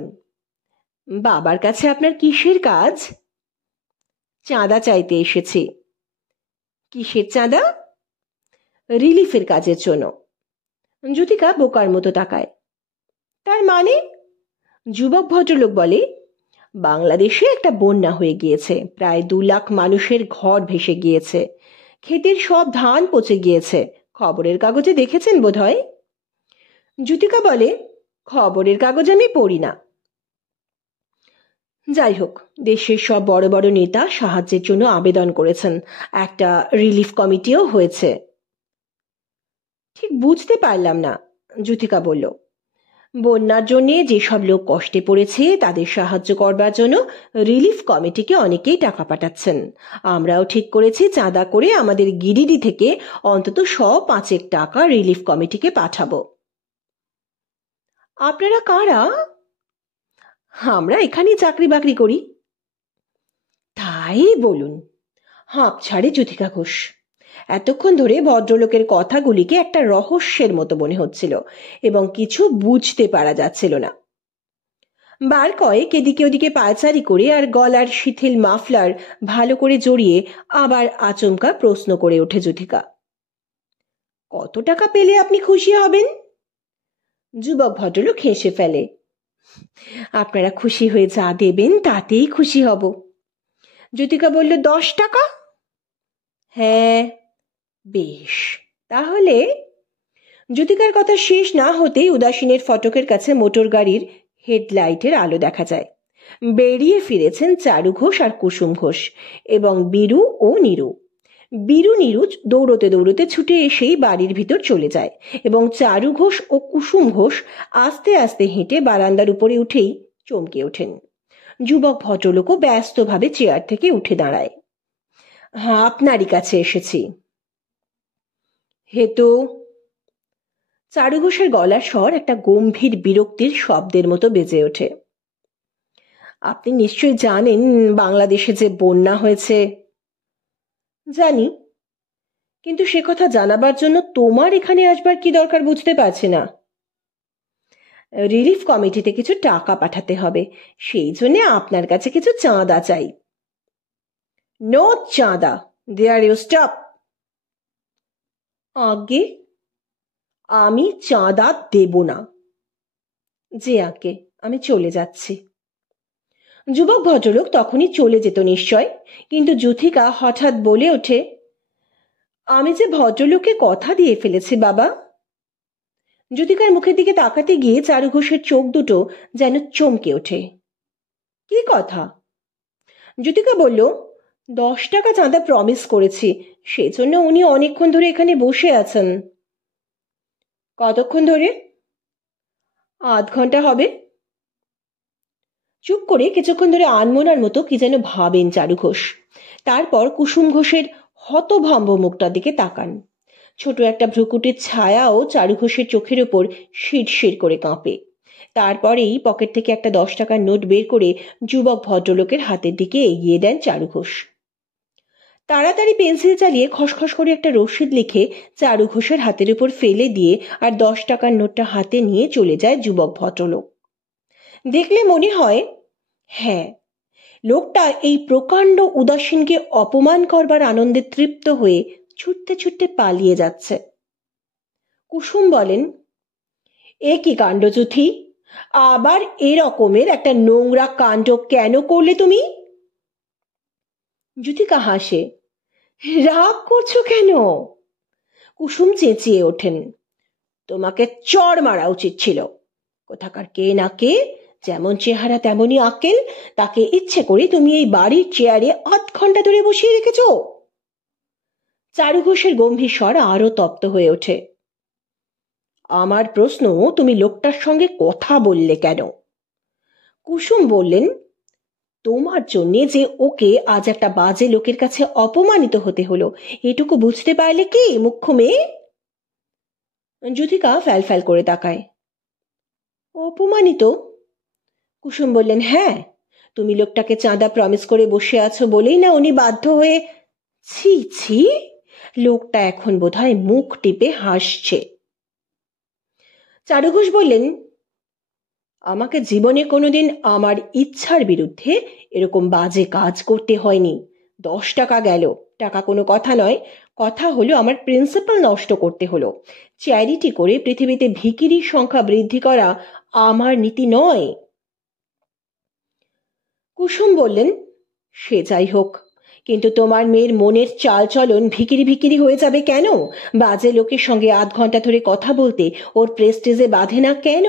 বাবার কাছে আপনার কিসের কাজ? চাঁদা চাইতে এসেছি। কিসের চাঁদা? রিলিফের কাজের জন্য। যুথিকা বোকার মতো তাকায়। তার মানে? যুবক ভদ্রলোক বলে, বাংলাদেশে একটা বন্যা হয়ে গিয়েছে, প্রায় 2 লাখ মানুষের ঘর ভেসে গিয়েছে, ক্ষেতের সব ধান পচে গিয়েছে, খবরের কাগজে দেখেছেন বোধহয়। যুথিকা বলে, খবরের কাগজ আমি পড়ি না। যাই হোক, দেশের সব বড় বড় নেতা সাহায্যের জন্য আবেদন করেছেন, একটা রিলিফ কমিটিও হয়েছে। ঠিক বুঝতে পারলাম না, যুথিকা বলল। বন্যার জন্যে যেসব লোক কষ্টে পড়েছে তাদের সাহায্য করবার জন্য রিলিফ কমিটিকে অনেকেই টাকা পাঠাচ্ছেন। আমরাও ঠিক করেছি চাঁদা করে আমাদের গিরিডি থেকে অন্তত 100-5 টাকা রিলিফ কমিটিকে পাঠাবো। আপনারা কারা? আমরা এখানে চাকরি বাকরি করি। তাই বলুন, হাঁপ ছাড়ে যুথিকা ঘোষ। এতক্ষণ ধরে ভদ্রলোকের কথাগুলিকে একটা রহস্যের মতো মনে হচ্ছিল এবং কিছু বুঝতে পারা যাচ্ছিল না। বার কয়েক এদিকে ওদিকে পায়চারি করে আর গলার শিথিল মাফলার ভালো করে জড়িয়ে আবার আচমকা প্রশ্ন করে ওঠে যুথিকা, কত টাকা পেলে আপনি খুশি হবেন? যুবক ভদ্রলোক হেসে ফেলে, আপনারা খুশি হয়ে যা দেবেন তাতেই খুশি হব। যুথিকা বলল, 10 টাকা? হ্যাঁ। বেশ, তাহলে। যুথিকার কথা শেষ না হতেই উদাসীনের ফটকের কাছে মোটর গাড়ির হেডলাইটের আলো দেখা যায়। বেরিয়ে ফিরেছেন চারু ঘোষ আর কুসুম ঘোষ এবং বীরু ও নীরু। বীরু নীরু দৌড়তে দৌড়তে ছুটে এসেই বাড়ির ভিতর চলে যায় এবং চারু ঘোষ ও কুসুম ঘোষ আস্তে আস্তে হেঁটে বারান্দার উপরে উঠেই চমকে ওঠেন। যুবক ভদ্রলোকও ব্যস্তভাবে চেয়ার থেকে উঠে দাঁড়ায়। হ্যাঁ, আপনারই কাছে এসেছি। হেতু? চারু ঘোষের গলার স্বর একটা গম্ভীর বিরক্তির শব্দের মতো বেজে ওঠে। আপনি নিশ্চয়ই জানেন বাংলাদেশে যে বন্যা হয়েছে। জানি, কিন্তু সে কথা জানাবার জন্য তোমার এখানে আসবার কি দরকার বুঝতে পারছি না। রিলিফ কমিটিতে কিছু টাকা পাঠাতে হবে, সেই জন্য আপনার কাছে কিছু চাঁদা চাই। নো চাঁদা, দেয়ার ইউ স্টপ। আগে আমি চাঁদা দেব না। জি আগে, আমি চলে যাচ্ছি। যুবক ভদ্রলোক তখনই চলে যেত নিশ্চয়, কিন্তু যুথিকা হঠাৎ বলে ওঠে, আমি যে ভদ্রলোককে কথা দিয়ে ফেলেছি বাবা। যুথিকার মুখের দিকে তাকাতে গিয়ে চারু ঘোষের চোখ দুটো যেন চমকে ওঠে। কি কথা? যুথিকা বলল, 10 টাকা চাঁদা প্রমিস করেছি, সেজন্য উনি অনেকক্ষণ ধরে এখানে বসে আছেন। কতক্ষণ ধরে? আধ ঘন্টা হবে। চুপ করে কিছুক্ষণ ধরে আনমনার মতো কি যেন ভাবেন চারু ঘোষ। তারপর কুসুম ঘোষের হতভম্ব মুখটার দিকে তাকান। ছোট একটা ভ্রুকুটির ছায়াও চারু ঘোষের চোখের ওপর শিরশির করে কাঁপে। তারপরেই পকেট থেকে একটা 10 টাকার নোট বের করে যুবক ভদ্রলোকের হাতের দিকে এগিয়ে দেন চারু ঘোষ। তাড়াতাড়ি পেন্সিল চালিয়ে খসখস করে একটা রসিদ লিখে চারু ঘোষের হাতের উপর ফেলে দিয়ে আর 10 টাকার নোটটা হাতে নিয়ে চলে যায় যুবক ভদ্রলোক। দেখলে মনে হয়, হ্যাঁ, লোকটা এই প্রকাণ্ড উদাসীনকে অপমান করবার আনন্দে তৃপ্ত হয়ে ছুটতে ছুটতে পালিয়ে যাচ্ছে। কুসুম বলেন, এ কি কাণ্ড যুথি, আবার এরকমের একটা নোংরা কাণ্ড কেন করলে তুমি? যুথিকা হাসে। রাগ করছো কেন? কুসুম চেঁচিয়ে ওঠেন, তোমাকে চড় মারা উচিত ছিল। কোথাকার কে না কে, যেমন চেহারা তেমনই আক্কেল, তাকে ইচ্ছে করে তুমি এই বাড়ির চেয়ারে 8 ঘন্টা ধরে বসিয়ে রেখেছো। চারু ঘোষের গম্ভীর স্বর আরো তপ্ত হয়ে ওঠে। আমার প্রশ্ন, তুমি লোকটার সঙ্গে কথা বললে কেন? কুসুম বললেন, তোমার জন্য যে ওকে আজ একটা বাজে লোকের কাছে অপমানিত হতে হলো, এটুকু বুঝতে পারলে কি মুখ্য মেয়ে? যুথিকা ফ্যাল ফ্যাল করে তাকায়। অপমানিত? কুসুম বললেন, হ্যাঁ, তুমি লোকটাকে চাঁদা প্রমিস করে বসে আছো বলেই না উনি বাধ্য হয়ে। ছি ছি, লোকটা এখন বোধহয় মুখ টিপে হাসছে। চারু ঘোষ বললেন, আমাকে জীবনে কোনোদিন আমার ইচ্ছার বিরুদ্ধে এরকম বাজে কাজ করতে হয়নি। 10 টাকা গেল, টাকা কোনো কথা নয়, কথা হলো আমার প্রিন্সিপাল নষ্ট করতে হলো। চ্যারিটি করে পৃথিবীতে ভিখিরির সংখ্যা বৃদ্ধি করা আমার নীতি নয়। কুসুম বললেন, সে যাই হোক, কিন্তু তোমার মেয়ের মনের চাল চলন ভিখিরি ভিখিরি হয়ে যাবে কেন? বাজে লোকের সঙ্গে 8 ঘন্টা ধরে কথা বলতে ওর প্রেস্টিজে বাঁধে না কেন?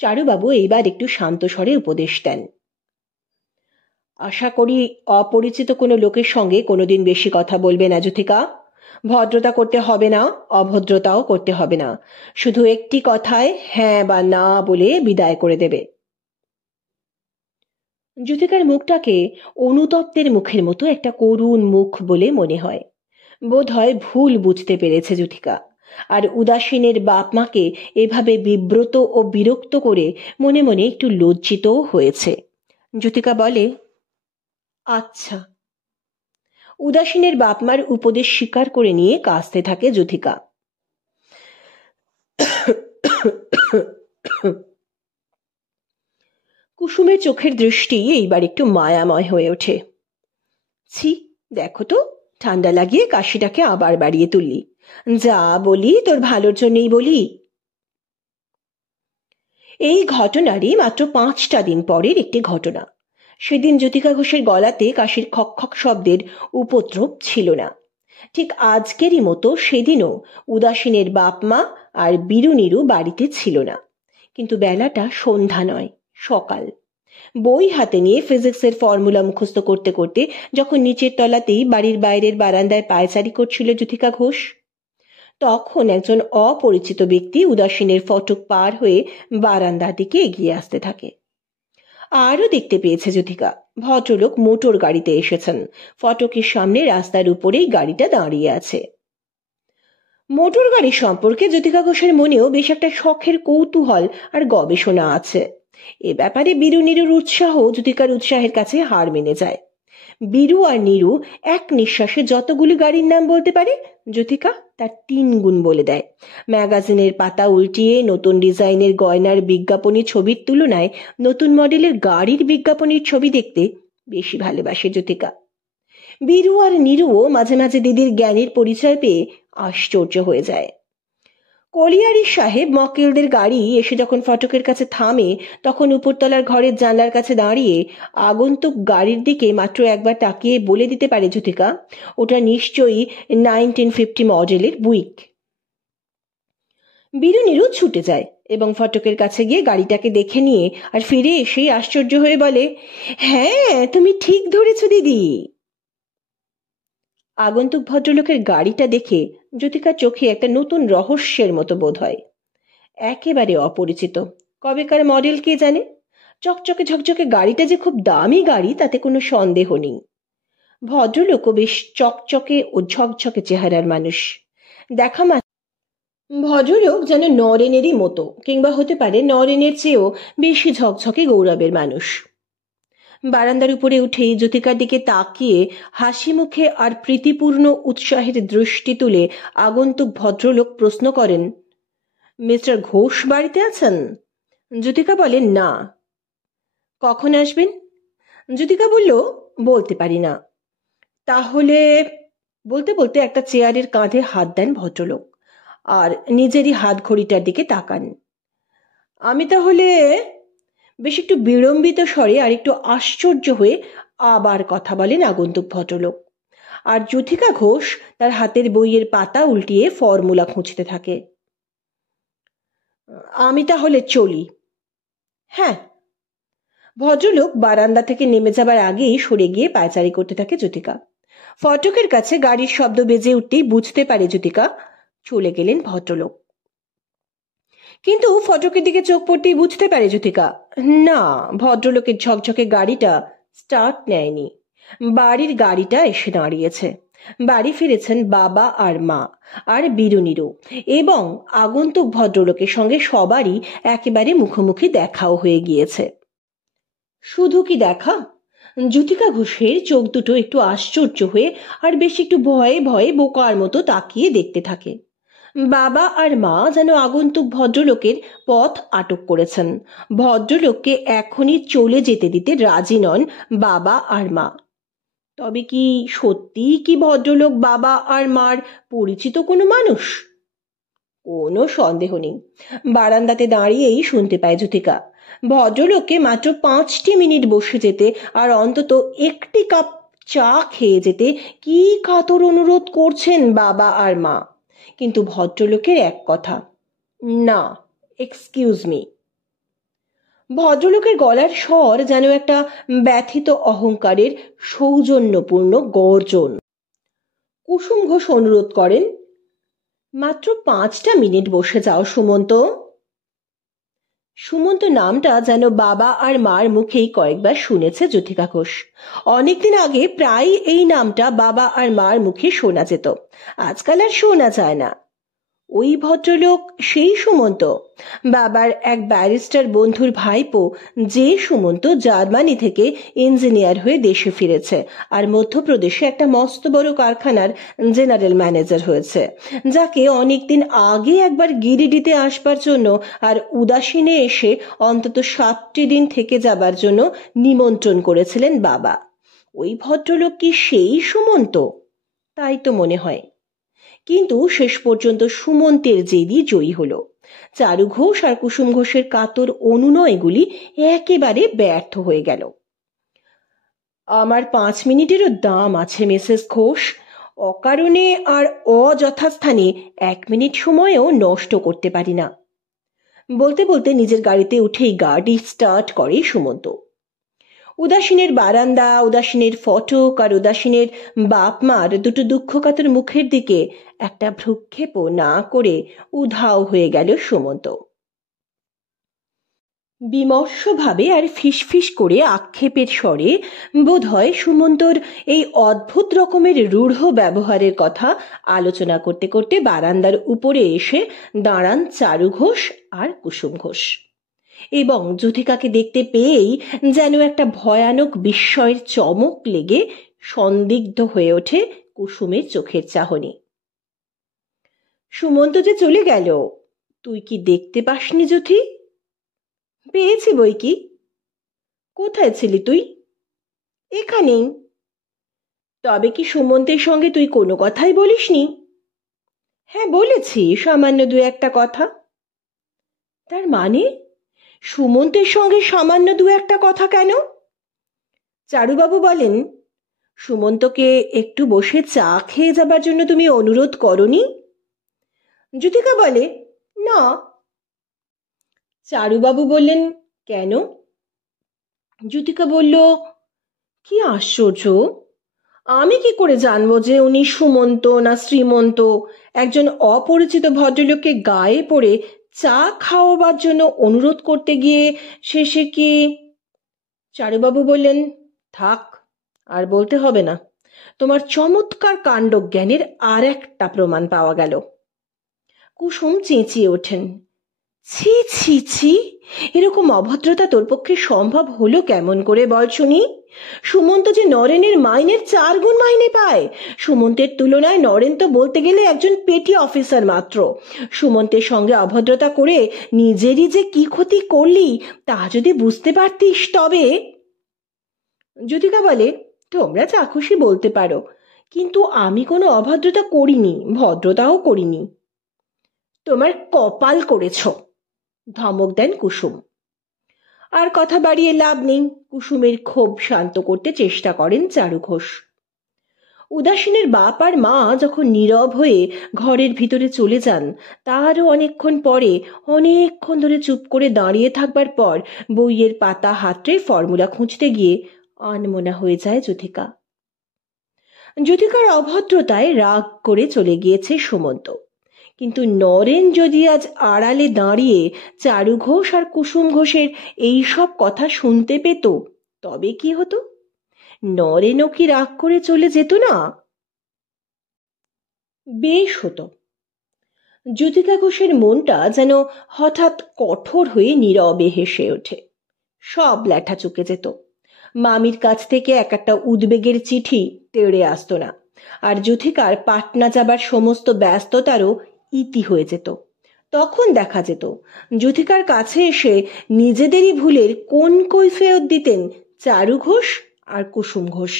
চারুবাবু এইবার একটু শান্ত স্বরে উপদেশ দেন। আশা করি অপরিচিত কোনো লোকের সঙ্গে কোনোদিন বেশি কথা বলবে না যুথিকা। ভদ্রতা করতে হবে না, অভদ্রতাও করতে হবে না, শুধু একটি কথায় হ্যাঁ বা না বলে বিদায় করে দেবে। যুথিকার মুখটাকে অনুতপ্তের মুখের মতো একটা করুণ মুখ বলে মনে হয়। বোধ হয় ভুল বুঝতে পেরেছে যুথিকা, আর উদাসীনের বাপ মাকে এভাবে বিব্রত ও বিরক্ত করে মনে মনে একটু লজ্জিতও হয়েছে। যুথিকা বলে, আচ্ছা। উদাসীনের বাপ মার উপদেশ স্বীকার করে নিয়ে কাঁদতে থাকে যুথিকা। কুসুমের চোখের দৃষ্টি এইবার একটু মায়াময় হয়ে ওঠে। ছি, দেখো তো, ঠান্ডা লাগিয়ে কাশিটাকে আবার বাড়িয়ে তুললি। যা বলি তোর ভালোর জন্যই বলি। এই ঘটনারই মাত্র 5টা দিন পরের একটি ঘটনা। সেদিন যুথিকা ঘোষের গলাতে কাশির খক খক শব্দের উপদ্রব ছিল না। ঠিক আজকেরই মতো সেদিনও উদাসীনের বাপ মা আর বিরুনিরু বাড়িতে ছিল না। কিন্তু বেলাটা সন্ধ্যা নয়, সকাল। বই হাতে নিয়ে ফিজিক্সের ফর্মুলা মুখস্থ করতে করতে যখন নিচের তলাতেই বাড়ির বাইরের বারান্দায় পায়চারি করছিল যুথিকা ঘোষ, তখন একজন অপরিচিত ব্যক্তি উদাসীনের ফটক পার হয়ে বারান্দার দিকে এগিয়ে আসতে থাকে। আরও দেখতে পেয়েছে জ্যোতিকা, ভদ্রলোক মোটর গাড়িতে এসেছেন। ফটকের সামনে রাস্তার উপরেই গাড়িটা দাঁড়িয়ে আছে। মোটর গাড়ি সম্পর্কে জ্যোতিকা ঘোষের মনেও বেশ একটা শখের কৌতূহল আর গবেষণা আছে। এ ব্যাপারে বীরু নীরুর উৎসাহ জ্যোতিকার উৎসাহের কাছে হার মেনে যায়। বীরু আর নীরু এক নিঃশ্বাসে যতগুলি গাড়ির নাম বলতে পারে, জ্যোতিকা তার 3 গুণ বলে দেয়। ম্যাগাজিনের পাতা উল্টিয়ে নতুন ডিজাইনের গয়নার বিজ্ঞাপনী ছবির তুলনায় নতুন মডেলের গাড়ির বিজ্ঞাপনীর ছবি দেখতে বেশি ভালোবাসে জ্যোতিকা। বীরু আর নীরুও মাঝে মাঝে দিদির জ্ঞানের পরিচয় পেয়ে আশ্চর্য হয়ে যায়। কলিয়ারি সাহেব মক্কেলদের গাড়ি এসে যখন ফটকের কাছে থামে, তখন উপরতলার ঘরের জানলার কাছে দাঁড়িয়ে আগন্তুক গাড়ির দিকে মাত্র একবার তাকিয়ে বলে দিতে পারে জ্যোতিকা, ওটা নিশ্চয়ই 1950 মডেলের বুইক। বীরু নীরু ছুটে যায় এবং ফটকের কাছে গিয়ে গাড়িটাকে দেখে নিয়ে আর ফিরে এসেই আশ্চর্য হয়ে বলে, হ্যাঁ তুমি ঠিক ধরেছ দিদি। আগন্তুক ভদ্রলোকের গাড়িটা দেখে জ্যোতিকার চোখে একটা নতুন রহস্যের মতো বোধ হয়। একেবারে অপরিচিত, কবেকার মডেল কে জানে। চকচকে ঝকঝকে গাড়িটা যে খুব দামি গাড়ি তাতে কোনো সন্দেহ নেই। ভদ্রলোকও বেশ চকচকে ও ঝকঝকে চেহারার মানুষ। দেখা মাত্র ভদ্রলোক যেন নরেনেরই মতো, কিংবা হতে পারে নরেনের চেয়েও বেশি ঝকঝকে গৌরবের মানুষ। বারান্দার উপরে উঠেই জ্যোতিকার দিকে তাকিয়ে হাসি মুখে আর প্রীতিপূর্ণ উৎসাহের দৃষ্টি তুলে আগন্তুক ভদ্রলোক প্রশ্ন করেন, মিস্টার ঘোষ বাড়িতে আছেন? জ্যোতিকা বলেন, না। কখন আসবেন? জ্যোতিকা বলল, বলতে পারি না। তাহলে? বলতে বলতে একটা চেয়ারের কাঁধে হাত দেন ভদ্রলোক আর নিজেরই হাত ঘড়িটার দিকে তাকান। আমি তাহলে? বেশ একটু বিড়ম্বিত স্বরে আর একটু আশ্চর্য হয়ে আবার কথা বলেন আগন্তুক ভদ্রলোক। আর জ্যোতিকা ঘোষ তার হাতের বইয়ের পাতা উল্টিয়ে ফর্মুলা খুঁজতে থাকে। আমি তাহলে চলি। হ্যাঁ। ভদ্রলোক বারান্দা থেকে নেমে যাবার আগেই সরে গিয়ে পায়চারি করতে থাকে জ্যোতিকা। ফটকের কাছে গাড়ির শব্দ বেজে উঠতেই বুঝতে পারে জ্যোতিকা চলে গেলেন ভদ্রলোক। কিন্তু ফটকের দিকে চোখ পড়তেই বুঝতে পারে জ্যোতিকা, না, ভদ্রলোকের ঝকঝকে গাড়িটা স্টার্ট নেয়নি। বাড়ির গাড়িটা এসে দাঁড়িয়েছে। বাড়ি ফিরেছেন বাবা আর মা আর বীরু নীরু, এবং আগন্তুক ভদ্রলোকের সঙ্গে সবারই একেবারে মুখোমুখি দেখাও হয়ে গিয়েছে। শুধু কি দেখা, জ্যোতিকা ঘোষের চোখ দুটো একটু আশ্চর্য হয়ে আর বেশ একটু ভয়ে ভয়ে বোকার মতো তাকিয়ে দেখতে থাকে। বাবা আর মা যেন আগন্তুক ভদ্রলোকের পথ আটক করেছেন। ভদ্রলোককে এখনই চলে যেতে দিতে রাজি নন বাবা আর মা। তবে কি সত্যিই কি ভদ্রলোক বাবা আর মার পরিচিত কোনো মানুষ? কোনো সন্দেহ নেই। বারান্দাতে দাঁড়িয়েই শুনতে পায় জ্যোতিকা, ভদ্রলোককে মাত্র 5টি মিনিট বসে যেতে আর অন্তত একটি কাপ চা খেয়ে যেতে কি কাতর অনুরোধ করছেন বাবা আর মা। কিন্তু ভদ্রলোকের এক কথা, না, এক্সকিউজ মি। ভদ্রলোকের গলার স্বর যেন একটা ব্যথিত অহংকারের সৌজন্যপূর্ণ গর্জন। কুসুম ঘোষ অনুরোধ করেন, মাত্র 5টা মিনিট বসে যাও সুমন্ত। সুমন্ত নামটা যেন বাবা আর মার মুখেই কয়েকবার শুনেছে জ্যোতিকা ঘোষ। অনেকদিন আগে প্রায় এই নামটা বাবা আর মার মুখে শোনা যেত, আজকাল আর শোনা যায় না। ওই ভদ্রলোক সেই সুমন্ত, বাবার এক ব্যারিস্টার বন্ধুর ভাইপো, যে সুমন্ত জার্মানি থেকে ইঞ্জিনিয়ার হয়ে দেশে ফিরেছে আর মধ্যপ্রদেশে একটা মস্ত বড় কারখানার জেনারেল ম্যানেজার হয়েছে, যাকে অনেকদিন আগে একবার গিরিডিতে আসবার জন্য আর উদাসীনে এসে অন্তত 7টি দিন থেকে যাবার জন্য নিমন্ত্রণ করেছিলেন বাবা। ওই ভদ্রলোক কি সেই সুমন্ত? তাই তো মনে হয়। কিন্তু শেষ পর্যন্ত সুমন্তের জেদই জয়ী হলো। চারু ঘোষ আর কুসুম ঘোষের কাতর অনুনয়গুলি একেবারে ব্যর্থ হয়ে গেল। আমার 5 মিনিটেরও দাম আছে মিসেস ঘোষ। অকারণে আর অযথাস্থানে 1 মিনিট সময়ও নষ্ট করতে পারি না। বলতে বলতে নিজের গাড়িতে উঠেই গাড়ি স্টার্ট করে সুমন্ত। উদাসীনের বারান্দা, উদাসীনের ফটক আর উদাসীনের বাপ মার দুটো দুঃখকাতর মুখের দিকে একটা ভ্রুক্ষেপও না করে উধাও হয়ে গেল সুমন্ত। বিমর্ষভাবে আর ফিসফিস করে আক্ষেপের স্বরে বোধহয় সুমন্তর এই অদ্ভুত রকমের রূঢ় ব্যবহারের কথা আলোচনা করতে করতে বারান্দার উপরে এসে দাঁড়ান চারু ঘোষ আর কুসুম ঘোষ, এবং যুথিকাকে দেখতে পেয়েই যেন একটা ভয়ানক বিস্ময়ের চমক লেগে সন্দিগ্ধ হয়ে ওঠে কুসুমের চোখের চাহনি। সুমন্ত যে চলে গেল, তুই কি দেখতে পাসনি যুথি? পেয়েছি বই কি। কোথায় ছিলি তুই? এখানেই। তবে কি সুমন্তের সঙ্গে তুই কোনো কথাই বলিসনি? হ্যাঁ বলেছি, সামান্য দু একটা কথা। তার মানে সুমন্তের সঙ্গে সামান্য দু একটা কথা কেন? চারুবাবু বলেন, সুমন্তকে একটু বসে চা খেয়ে যাবার জন্য তুমি অনুরোধ করনি? যুথিকা বলে, না। চারুবাবু বললেন, কেন? যুথিকা বলল, কি আশ্চর্য, আমি কি করে জানবো যে উনি সুমন্ত না শ্রীমন্ত একজন অপরিচিত ভদ্রলোককে গায়ে পড়ে চা খাওয়াবার জন্য অনুরোধ করতে গিয়ে শেষে কি? চারুবাবু বললেন, থাক, আর বলতে হবে না, তোমার চমৎকার কাণ্ডজ্ঞানের আর একটা প্রমাণ পাওয়া গেল। কুসুম চেঁচিয়ে ওঠেন, ছি ছি ছি, এরকম অভদ্রতা তোর পক্ষে সম্ভব হলো কেমন করে বল শুনি? সুমন্ত যে নরেনের মাইনের 4 গুণ মাইনে পায়। সুমন্তের তুলনায় নরেন তো বলতে গেলে একজন পেটি অফিসার মাত্র। সুমন্তের সঙ্গে অভদ্রতা করে নিজেরই যে কি ক্ষতি করলি তা যদি বুঝতে পারতিস তবে। যুথিকা বলে, তোমরা যা খুশি বলতে পারো, কিন্তু আমি কোনো অভদ্রতা করিনি, ভদ্রতাও করিনি। তোমার কপাল করেছ, ধমক দেন কুসুম। আর কথা বাড়িয়ে লাভ নেই, কুসুমের ক্ষোভ শান্ত করতে চেষ্টা করেন চারু ঘোষ। উদাসীনের বাপ আর মা যখন নীরব হয়ে ঘরের ভিতরে চলে যান, তারও অনেকক্ষণ পরে, অনেকক্ষণ ধরে চুপ করে দাঁড়িয়ে থাকবার পর বইয়ের পাতা হাতড়ে ফর্মুলা খুঁজতে গিয়ে আনমনা হয়ে যায় যুথিকা। যুথিকার অভদ্রতায় রাগ করে চলে গিয়েছে সুমন্ত, কিন্তু নরেন যদি আজ আড়ালে দাঁড়িয়ে চারু ঘোষ আর কুসুম ঘোষের এই সব কথা শুনতে পেত তবে কি হতো? নরেনও কি রাগ করে চলে যেত না? বেশ হতো। যুথিকা ঘোষের মনটা যেন হঠাৎ কঠোর হয়ে নীরবে হেসে ওঠে। সব ল্যাঠা চুকে যেত। মামির কাছ থেকে একটা উদ্বেগের চিঠি তেড়ে আসতো না, আর যুথিকার পাটনা যাবার সমস্ত ব্যস্ততারও ইতি হয়ে যেত। তখন দেখা যেত যুথিকার কাছে এসে নিজেদেরই ভুলের কোন কৈফিয়ত দিতেন চারু ঘোষ আর কুসুম ঘোষ।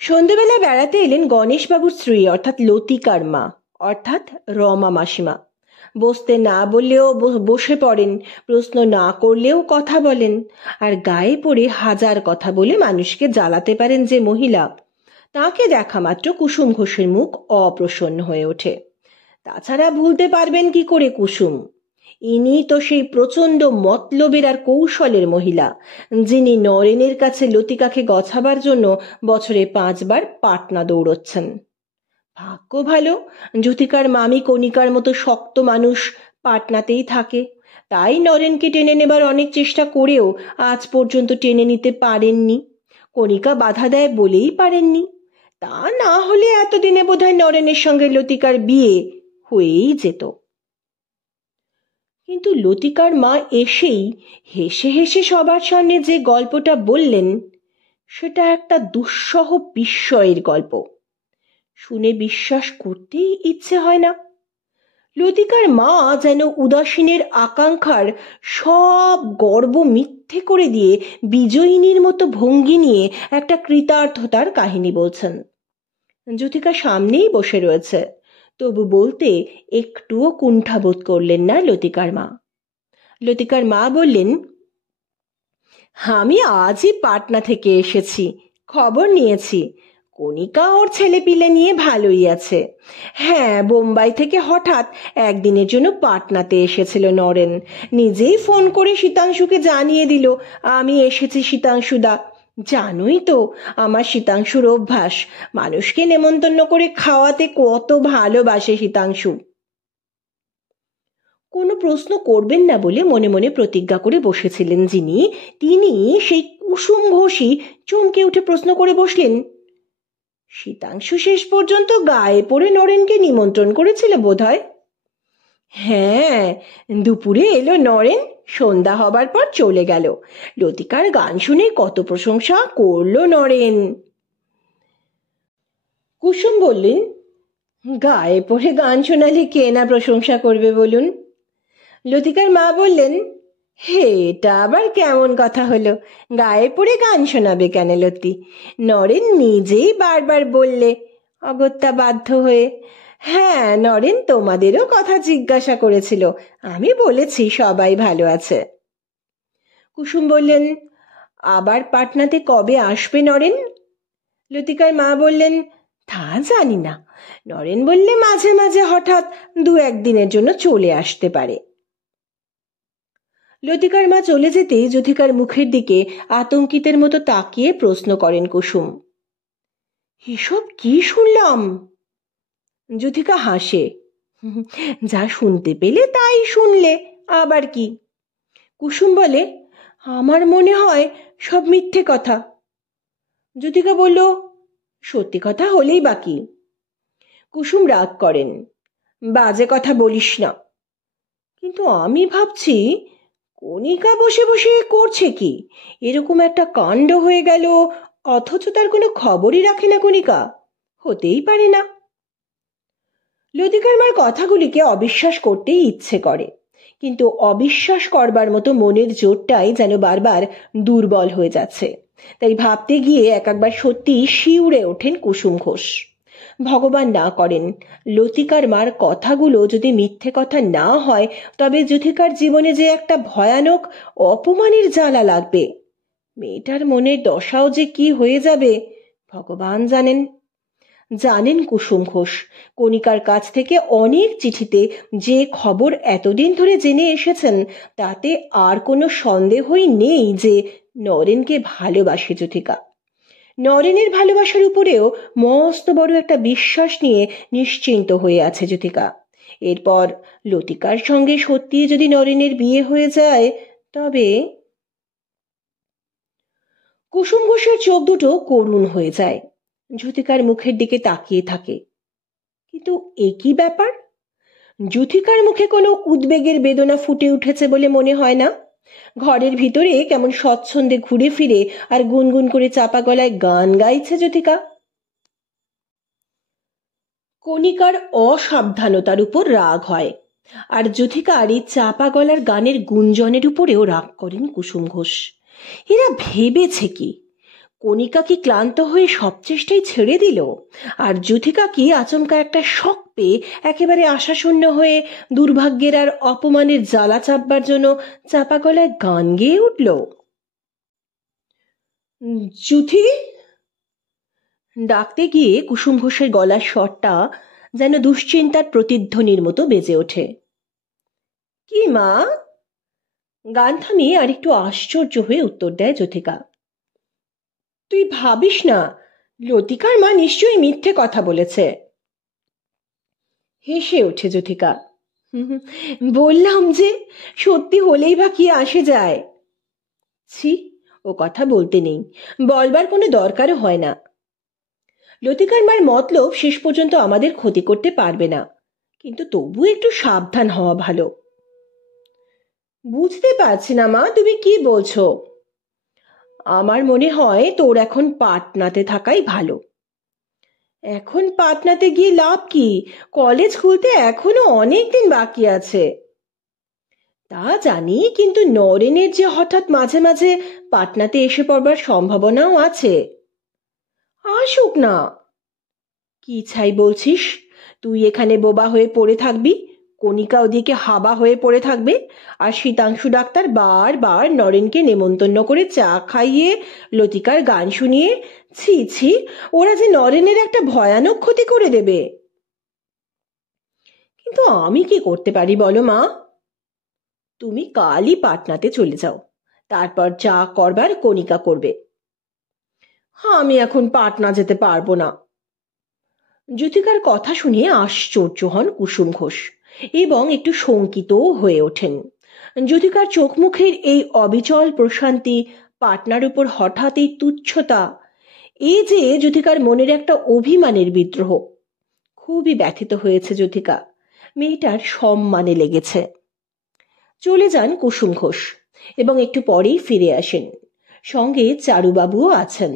সন্ধ্যেবেলা বেড়াতে এলেন গণেশবাবুর স্ত্রী অর্থাৎ লতিকার মা অর্থাৎ রমা মাসিমা। বসতে না বললেও বসে পড়েন, প্রশ্ন না করলেও কথা বলেন, আর গায়ে পড়ে হাজার কথা বলে মানুষকে জ্বালাতে পারেন যে মহিলা, তাকে দেখা মাত্র কুসুম ঘোষের মুখ অপ্রসন্ন হয়ে ওঠে। তাছাড়া ভুলতে পারবেন কি করে কুসুম? ইনি তো সেই প্রচণ্ড মতলবের আর কৌশলের মহিলা, যিনি নরেনের কাছে লতিকাকে গছাবার জন্য বছরে 5 বার পাটনা দৌড়চ্ছেন। ভাগ্য ভালো, যুথিকার মামি কণিকার মতো শক্ত মানুষ পাটনাতেই থাকে, তাই নরেনকে টেনে নেবার অনেক চেষ্টা করেও আজ পর্যন্ত টেনে নিতে পারেননি। কণিকা বাধা দেয় বলেই পারেননি। তা না হলে এতদিনে বোধহয় নরেনের সঙ্গে লতিকার বিয়ে হয়েই যেত। কিন্তু লতিকার মা এসেই হেসে হেসে সবার সামনে যে গল্পটা বললেন, সেটা একটা দুঃসহ বিস্ময়ের গল্প। শুনে বিশ্বাস করতেই ইচ্ছে হয় না। লতিকার মা যেন উদাসীনের আকাঙ্ক্ষার সব গর্ব মিথ্যে করে দিয়ে বিজয়িনীর মতো ভঙ্গি নিয়ে একটা কৃতার্থতার কাহিনী বলছেন। যুথিকা সামনেই বসে রয়েছে, তবু বলতে একটুও কুণ্ঠাবোধ করলেন না লতিকার মা। লতিকার মা বললেন, আমি আজই পাটনা থেকে এসেছি, খবর নিয়েছি। কণিকা ওর ছেলেপিলে নিয়ে ভালোই আছে। হ্যাঁ, বোম্বাই থেকে হঠাৎ একদিনের জন্য পাটনাতে এসেছিল নরেন। নিজেই ফোন করে শীতাংশুকে জানিয়ে দিল আমি এসেছি শীতাংশুদা। জানোই তো আমার শীতাংশুর অভ্যাস, মানুষকে নেমন্তন্ন করে খাওয়াতে কত ভালোবাসে শীতাংশু। কোনো প্রশ্ন করবেন না বলে মনে মনে প্রতিজ্ঞা করে বসেছিলেন যিনি, তিনি সেই কুসুম ঘোষই চমকে উঠে প্রশ্ন করে বসলেন, শীতাংশু শেষ পর্যন্ত গায়ে পড়ে নরেনকে নিমন্ত্রণ করেছিল বোধহয়? হ্যাঁ, দুপুরে এলো নরেন, সন্ধ্যা হবার পর চলে গেল। লতিকার গান শুনে কত প্রশংসা করলো নরেন। কুসুম বললেন, গায়ে পড়ে গান শোনালে কে না প্রশংসা করবে বলুন? লতিকার মা বললেন, হে, এটা আবার কেমন কথা হলো? গায়ে পড়ে গান শোনাবে কেন লতি? নরেন নিজেই বারবার বললে, অগত্যা বাধ্য হয়ে। হ্যাঁ, নরেন তোমাদেরও কথা জিজ্ঞাসা করেছিল, আমি বলেছি সবাই ভালো আছে। কুসুম বললেন, আবার পাটনাতে কবে আসবে নরেন? লতিকার মা বললেন, তা জানি না। নরেন বললে মাঝে মাঝে হঠাৎ 2-1 দিনের জন্য চলে আসতে পারে। লতিকার মা চলে যেতেই যুথিকার মুখের দিকে আতঙ্কিতের মতো তাকিয়ে প্রশ্ন করেন কুসুম, এসব কি শুনলাম? যুথিকা হাসে, যা শুনতে পেলে তাই শুনলে, আবার কি? কুসুম বলে, আমার মনে হয় সব মিথ্যে কথা। যুথিকা বলল, সত্যি কথা হলেই বাকি। কুসুম রাগ করেন, বাজে কথা বলিস না। কিন্তু আমি ভাবছি, কণিকা বসে বসে করছে কি? এরকম একটা কাণ্ড হয়ে গেল, অথচ তার কোনো খবরই রাখে না কণিকা। হতেই পারে না। লতিকার মার কথাগুলিকে অবিশ্বাস করতেই ইচ্ছে করে, কিন্তু অবিশ্বাস করবার মতো মনের জোরটাই যেন বারবার দুর্বল হয়ে যাচ্ছে। তাই ভাবতে গিয়ে একবার সত্যি শিউরে ওঠেন কুসুম ঘোষ। ভগবান না করেন লতিকার মার কথাগুলো যদি মিথ্যে কথা না হয়, তবে যুথিকার জীবনে যে একটা ভয়ানক অপমানের জ্বালা লাগবে। মেয়েটার মনের দশাও যে কি হয়ে যাবে ভগবান জানেন। জানেন কুসুম ঘোষ কণিকার কাছ থেকে অনেক চিঠিতে যে খবর এতদিন ধরে জেনে এসেছেন, তাতে আর কোনো সন্দেহই নেই যে নরেনকে ভালোবাসে যুথিকা। নরেনের ভালোবাসার উপরেও মস্ত বড় একটা বিশ্বাস নিয়ে নিশ্চিন্ত হয়ে আছে যুথিকা। এরপর লতিকার সঙ্গে সত্যি যদি নরেনের বিয়ে হয়ে যায়, তবে কুসুম ঘোষের চোখ দুটো করুণ হয়ে যায়। যুথিকার মুখের দিকে তাকিয়ে থাকে। কিন্তু একই ব্যাপার, যুথিকার মুখে কোনো উদ্বেগের বেদনা ফুটে উঠেছে বলে মনে হয় না। ঘরের ভিতরে কেমন স্বচ্ছন্দে ঘুরে ফিরে আর গুনগুন করে চাপা গলায় গান গাইছে যুথিকা। কণিকার অসাবধানতার উপর রাগ হয়, আর যুথিকার এই চাপা গলার গানের গুঞ্জনের উপরেও রাগ করেন কুসুম ঘোষ। এরা ভেবেছে কি, কণিকা কি ক্লান্ত হয়ে সব চেষ্টাই ছেড়ে দিল, আর যুথিকা কি আচমকা একটা শক পেয়ে একেবারে আশাশূন্য হয়ে দুর্ভাগ্যের আর অপমানের জ্বালা চাপবার জন্য চাপা গলায় গান গেয়ে উঠল? যুথি! ডাকতে গিয়ে কুসুম ঘোষের গলার স্বরটা যেন দুশ্চিন্তার প্রতিধ্বনির মতো বেজে ওঠে। কি মা? গান থামিয়ে আর একটু আশ্চর্য হয়ে উত্তর দেয় যুথিকা, তুই ভাবিস না, লতিকার মা নিশ্চয়ই মিথ্যে কথা বলেছে। হেসে ওঠে যুথিকা, বললাম যে সত্যি হলেই বা কি আসে যায়। ছি, ও কথা বলতে নেই, বলবার কোনো দরকারও হয় না। লতিকার মার মতলব শেষ পর্যন্ত আমাদের ক্ষতি করতে পারবে না, কিন্তু তবু একটু সাবধান হওয়া ভালো। বুঝতে পারছি না মা, তুমি কি বলছো? আমার মনে হয় তোর এখন পাটনাতে থাকাই ভালো। এখন পাটনাতে গিয়ে লাভ কি? কলেজ খুলতে এখনো অনেক দিন বাকি আছে। তা জানি, কিন্তু নরেনের যে হঠাৎ মাঝে মাঝে পাটনাতে এসে পড়বার সম্ভাবনাও আছে। আসুক না। কি ছাই বলছিস? তুই এখানে বোবা হয়ে পড়ে থাকবি, কণিকা ওদিকে হাবা হয়ে পড়ে থাকবে, আর শীতাংশু ডাক্তার বারবার নরেনকে নেমন্তন্ন করে চা খাইয়ে লতিকার গান শুনিয়ে, ছি ছি, ওরা যে নরেনের একটা ভয়ানক ক্ষতি করে দেবে। কিন্তু আমি কি করতে পারি বলো মা? তুমি কালই পাটনাতে চলে যাও, তারপর যা করবার কণিকা করবে। আমি এখন পাটনা যেতে পারবো না। যুথিকার কথা শুনে আশ্চর্য হন কুসুম ঘোষ। এবং একটু শঙ্কিতও হয়ে ওঠেন। জ্যোতিকার চোখ মুখের এই অবিচল প্রশান্তি, পাটনার উপর হঠাৎ এই তুচ্ছতা, এই যে জ্যোতিকার মনের একটা অভিমানের বিদ্রোহ। খুবই ব্যথিত হয়েছে জ্যোতিকা, মেয়েটার সম্মানে লেগেছে। চলে যান কুসুম ঘোষ এবং একটু পরেই ফিরে আসেন। সঙ্গে চারুবাবুও আছেন।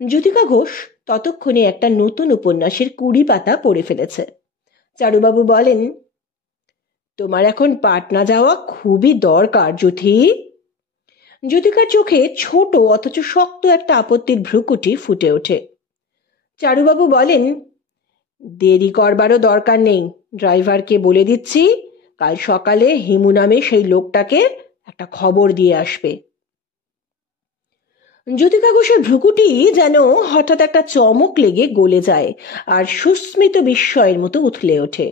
জ্যোতিকা ঘোষ ততক্ষণে একটা নতুন উপন্যাসের 20 পাতা পড়ে ফেলেছে। চারুবাবু বলেন, তোমার এখন পাটনা যাওয়া খুবই দরকার জ্যোতি। জ্যোতিকার চোখে ছোট অথচ শক্ত একটা আপত্তির ভ্রুকুটি ফুটে ওঠে। চারুবাবু বলেন, দেরি করবারও দরকার নেই, ড্রাইভারকে বলে দিচ্ছি কাল সকালে হিমু নামে সেই লোকটাকে একটা খবর দিয়ে আসবে। জ্যোতিকা ঘোষের ভ্রুকুটি যেন হঠাৎ একটা চমক লেগে গলে যায় আর সুস্মিত বিস্ময়ের মতো উথলে ওঠে।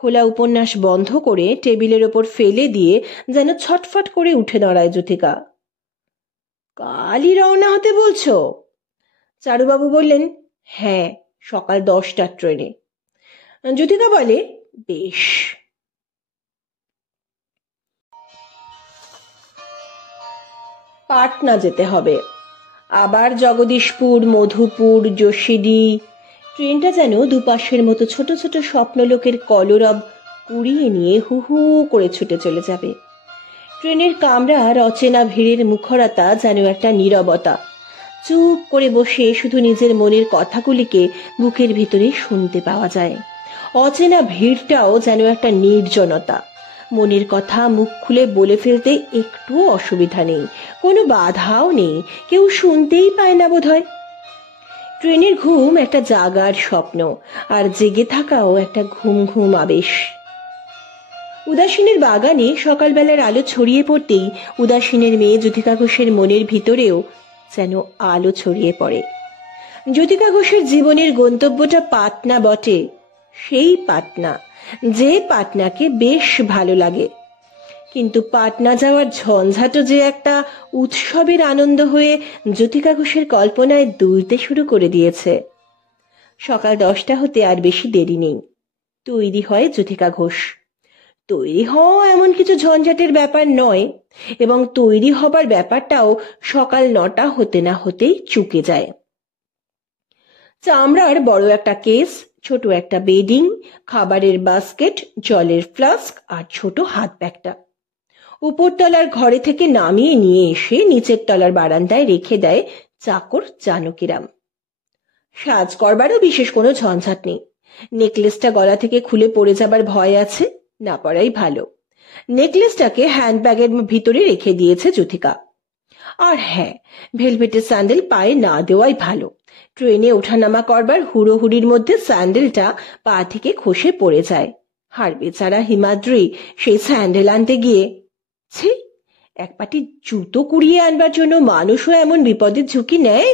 খোলা উপন্যাস বন্ধ করে টেবিলের ওপর ফেলে দিয়ে যেন ছটফট করে উঠে দাঁড়ায় জ্যোতিকা। কালই রওনা হতে বলছো? চারুবাবু বললেন, হ্যাঁ, সকাল 10টার ট্রেনে। জ্যোতিকা বলে, বেশ। পাটনা যেতে হবে, আবার জগদীশপুর, মধুপুর, যোশীডি। ট্রেনটা যেন দুপাশের মতো ছোট ছোট স্বপ্নলোকের কলরব কুড়িয়ে নিয়ে হু হু করে ছুটে চলে যাবে। ট্রেনের কামরার অচেনা ভিড়ের মুখরতা যেন একটা নীরবতা। চুপ করে বসে শুধু নিজের মনের কথাগুলিকে বুকের ভিতরে শুনতে পাওয়া যায়। অচেনা ভিড়টাও যেন একটা নির্জনতা। মনের কথা মুখ খুলে বলে ফেলতে একটু অসুবিধা নেই, কোনো বাধাও নেই, কেউ শুনতেই পায় না বোধহয়। ট্রেনের ঘুম একটা জাগার স্বপ্ন, আর জেগে থাকাও একটা ঘুম ঘুম আবেশ। উদাসীনের বাগানে সকালবেলার আলো ছড়িয়ে পড়তেই উদাসীনের মেয়ে জ্যোতিকা ঘোষের মনের ভিতরেও যেন আলো ছড়িয়ে পড়ে। জ্যোতিকা ঘোষের জীবনের গন্তব্যটা পাটনা বটে, সেই পাটনা যে পাটনাকে বেশ ভালো লাগে। কিন্তু পাটনা যাওয়ার ঝঞ্ঝাটও যে একটা উৎসবের আনন্দ হয়ে জ্যোতিকা ঘোষের কল্পনায় দুলতে শুরু করে দিয়েছে। সকাল 10টা হতে আর বেশি দেরি নেই। তৈরি হয় জ্যোতিকা ঘোষ। তৈরি হওয়া এমন কিছু ঝঞ্ঝাটের ব্যাপার নয়, এবং তৈরি হবার ব্যাপারটাও সকাল 9টা হতে না হতেই চুকে যায়। চামড়ার বড় একটা কেস, ছোট একটা বেডিং, খাবারের বাস্কেট, জলের ফ্লাস্ক আর ছোট হাত ব্যাগটা উপরতলার ঘরে থেকে নামিয়ে নিয়ে এসে নিচের তলার বারান্দায় রেখে দেয় চাকর জানকীরাম। সাজ করবারও বিশেষ কোনো ঝঞ্ঝাট নেই। নেকলেসটা গলা থেকে খুলে পড়ে যাবার ভয় আছে, না পড়াই ভালো। নেকলেসটাকে হ্যান্ডব্যাগের ভিতরে রেখে দিয়েছে জ্যোতিকা। আর হ্যাঁ, ভেলভেটের স্যান্ডেল পায়ে না দেওয়াই ভালো। ট্রেনে ওঠানামা করবার হুড়োহুড়ির মধ্যে স্যান্ডেলটা পা থেকে খসে পড়ে যায়। আর বেচারা হিমাদ্রি সেই স্যান্ডেল আনতে গিয়ে, ছি, এক পাটি জুতো কুড়িয়ে আনবার জন্য মানুষও এমন বিপদের ঝুঁকি নেয়?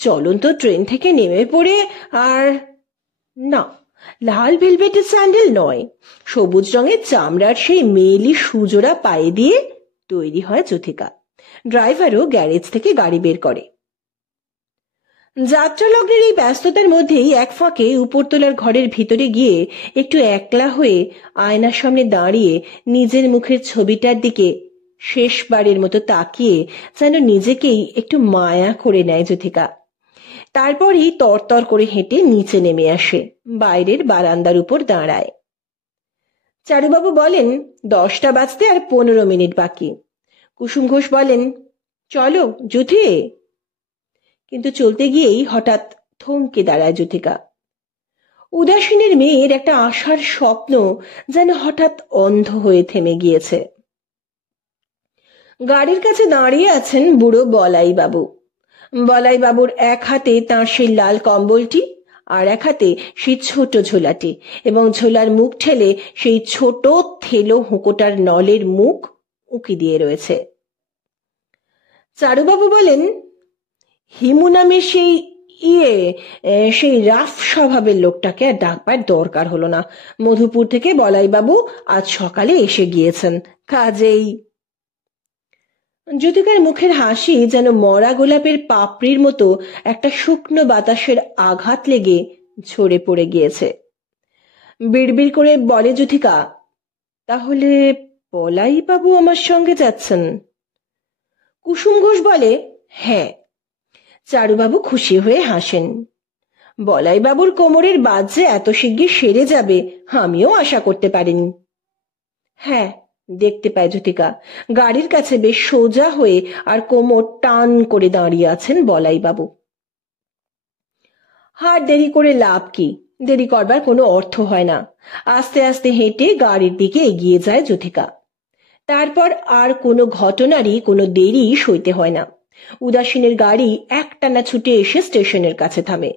চলন্ত ট্রেন থেকে নেমে পড়ে আর না, লাল ভেলভেটের স্যান্ডেল নয়, সবুজ রঙের চামড়ার সেই মেয়েলি সুজোড়া পায়ে দিয়ে তৈরি হয় জ্যোতিকা। ড্রাইভারও গ্যারেজ থেকে গাড়ি বের করে। যাত্রা লগ্নের এই ব্যস্ততার মধ্যেই এক ফাঁকে উপরতলার ঘরের ভিতরে গিয়ে একটু একলা হয়ে আয়নার সামনে দাঁড়িয়ে নিজের মুখের ছবিটার দিকে শেষবারের মতো তাকিয়ে যেন নিজেকেই একটু মায়া করে নেয় জ্যোতিকা। তারপরই তরতর করে হেঁটে নিচে নেমে আসে, বাইরের বারান্দার উপর দাঁড়ায়। চারুবাবু বলেন, 10টা বাজতে আর 15 মিনিট বাকি। কুসুম ঘোষ বলেন, চলো জ্যোতি। কিন্তু চলতে গিয়েই হঠাৎ থমকে দাঁড়ায় জ্যোতিকা। উদাসীনের মেয়ের একটা আশার স্বপ্ন যেন হঠাৎ অন্ধ হয়ে থেমে গিয়েছে। গাড়ির কাছে দাঁড়িয়ে আছেন বুড়ো বলাই বাবু। বলাই বাবুর এক হাতে তাঁর সেই লাল কম্বলটি, আর এক হাতে সেই ছোট ঝোলাটি, এবং ঝোলার মুখ ঠেলে সেই ছোট থেলো হুঁকোটার নলের মুখ উঁকি দিয়ে রয়েছে। চারুবাবু বলেন, হিমু নামে সেই রাফ স্বভাবের লোকটাকে আর ডাকবার দরকার হলো না। মধুপুর থেকে বলাইবাবু আজ সকালে এসে গিয়েছেন, কাজেই। জ্যোতিকার মুখের হাসি যেন মরা গোলাপের পাপড়ির মতো একটা শুকনো বাতাসের আঘাত লেগে ঝরে পড়ে গিয়েছে। বিড়বিড় করে বলে যুথিকা, তাহলে বলাই বাবু আমার সঙ্গে যাচ্ছেন? কুসুম ঘোষ বলে, হ্যাঁ। চারুবাবু খুশি হয়ে হাসেন। বলাই বাবুর কোমরের বাত যে এত শিগগির সেরে যাবে আমিও আশা করতে পারিনি। হ্যাঁ, দেখতে পায় যুথিকা গাড়ির কাছে বেশ সোজা হয়ে আর কোমর টান করে দাঁড়িয়ে আছেন বলাই বাবু। আর দেরি করে লাভ কি? দেরি করবার কোনো অর্থ হয় না। আস্তে আস্তে হেঁটে গাড়ির দিকে এগিয়ে যায় যুথিকা। তারপর আর কোনো ঘটনারই কোনো দেরি সইতে হয় না। উদাসীনের গাড়ি একটানা ছুটে এসে স্টেশনের কাছে থামে।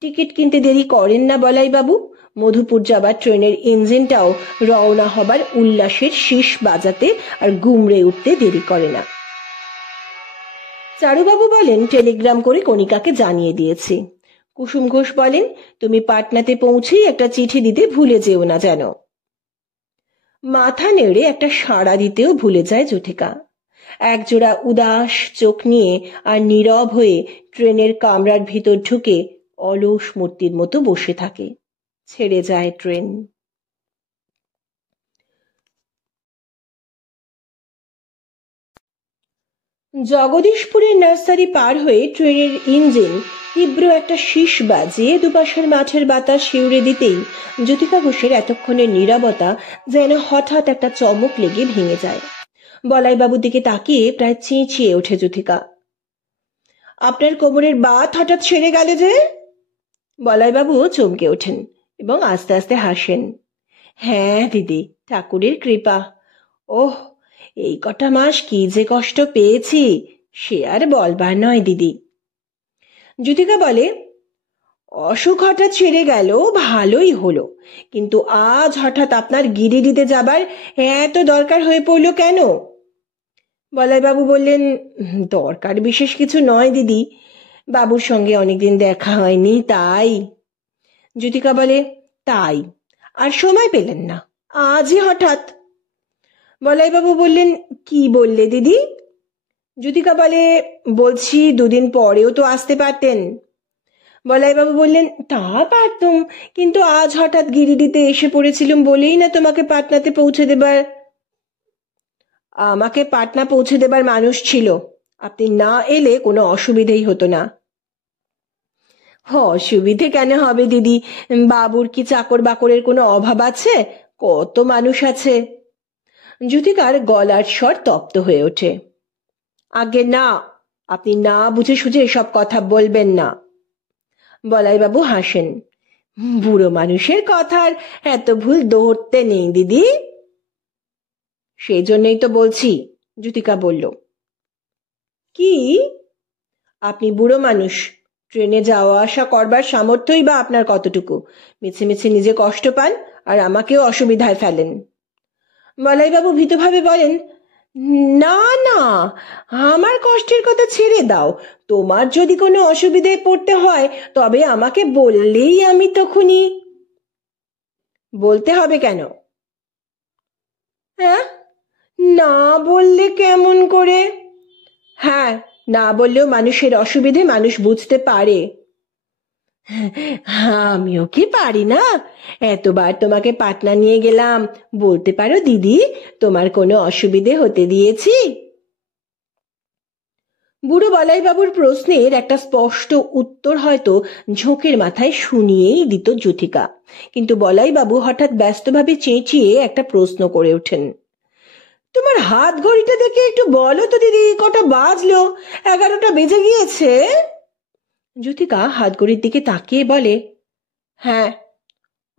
টিকিট কিনতে দেরি করেন না বলাই বাবু। মধুপুর যাবার ট্রেনের ইঞ্জিনটাও রওনা হবার উল্লাসের শীষ বাজাতে আর গুমড়ে উঠতে দেরি করে না। চারুবাবু বলেন, টেলিগ্রাম করে কণিকাকে জানিয়ে দিয়েছি। কুসুম ঘোষ বলেন, তুমি পাটনাতে পৌঁছেই একটা চিঠি দিতে ভুলে যেও না যেন। মাথা নেড়ে একটা সাড়া দিতেও ভুলে যায় যুথিকা। একজোড়া উদাস চোখ নিয়ে আর নীরব হয়ে ট্রেনের কামরার ভিতর ঢুকে অলস মূর্তির মতো বসে থাকে। ছেড়ে যায় ট্রেন। জগদীশপুরের নার্সারি পার হয়ে ট্রেনের ইঞ্জিন তীব্র একটা শীষ বাজিয়ে দুপাশের মাঠের বাতাস শিউরে দিতেই যুথিকা ঘোষের এতক্ষণের নীরবতা যেন হঠাৎ একটা চমক লেগে ভেঙে যায়। বলাইবাবুর দিকে তাকিয়ে প্রায় চেঁচিয়ে ওঠে যুথিকা, আপনার কোমরের বাত হঠাৎ সেরে গেল যে? বলাইবাবু চমকে ওঠেন এবং আস্তে আস্তে হাসেন। হ্যাঁ দিদি, ঠাকুরের কৃপা। ওহ, এই কটা মাস কি যে কষ্ট পেয়েছি সে আর বলবার নয় দিদি। যুথিকা বলে, অসুখ হঠাৎ সেরে গেল ভালোই হলো, কিন্তু আজ হঠাৎ আপনার গিরিডিতে যাবার এত দরকার হয়ে পড়ল কেন? বলাইবাবু বললেন, দরকার বিশেষ কিছু নয় দিদি, বাবুর সঙ্গে অনেকদিন দেখা হয়নি তাই। যুথিকা বলে, তাই আর সময় পেলেন না, আজই হঠাৎ? বলাইবাবু বললেন, কি বললে দিদি? যুথিকা বলে, বলছি দুদিন পরেও তো আসতে পারতেন। বলাইবাবু বললেন, তা পারতুম, কিন্তু আজ হঠাৎ গিরিডিতে এসে পড়েছিলুম বলেই না তোমাকে পাটনাতে পৌঁছে দেবার। আমাকে পাটনা পৌঁছে দেবার মানুষ ছিল, আপনি না এলে কোনো অসুবিধেই হতো না। অসুবিধে কেন হবে দিদি? বাবুর কি চাকর বাকরের কোনো অভাব আছে? কত মানুষ আছে। যুথিকার গলার স্বর তপ্ত হয়ে ওঠে। আগে না, আপনি না বুঝে সুঝে এসব কথা বলবেন না। বলাইবাবু হাসেন। বুড়ো মানুষের কথার এত ভুল ধরতে নেই দিদি। সেই জন্যই তো বলছি, যুথিকা বলল। কি? আপনি বুড়ো মানুষ, ট্রেনে যাওয়া আসা করবার সামর্থ্যই বা আপনার কতটুকু? মিছে মিছে নিজে কষ্ট পান আর আমাকেও অসুবিধায় ফেলেন। বলাইবাবু ভীতভাবে বলেন, না না, আমার কষ্টের কথা ছেড়ে দাও। তোমার যদি কোনো অসুবিধায় পড়তে হয় তবে আমাকে বললেই আমি তখনই। বলতে হবে কেন? হ্যাঁ, না বললে কেমন করে? হ্যাঁ, না বললেও মানুষের অসুবিধে মানুষ বুঝতে পারে। আমিও কি পারি না? এতবার তোমাকে পাটনা নিয়ে গেলাম, বলতে পারো দিদি তোমার কোনো অসুবিধে হতে দিয়েছি? বুড়ো বলাইবাবুর প্রশ্নের একটা স্পষ্ট উত্তর হয়তো ঝোঁকের মাথায় শুনিয়েই দিত যুথিকা, কিন্তু বলাইবাবু হঠাৎ ব্যস্তভাবে চেঁচিয়ে একটা প্রশ্ন করে ওঠেন, তোমার হাত ঘড়িটা দেখে একটু বলো তো দিদি, কটা বাজলো? 11টা বেজে গিয়েছে। যুথিকা হাত ঘড়ির দিকে তাকিয়ে বলে, হ্যাঁ।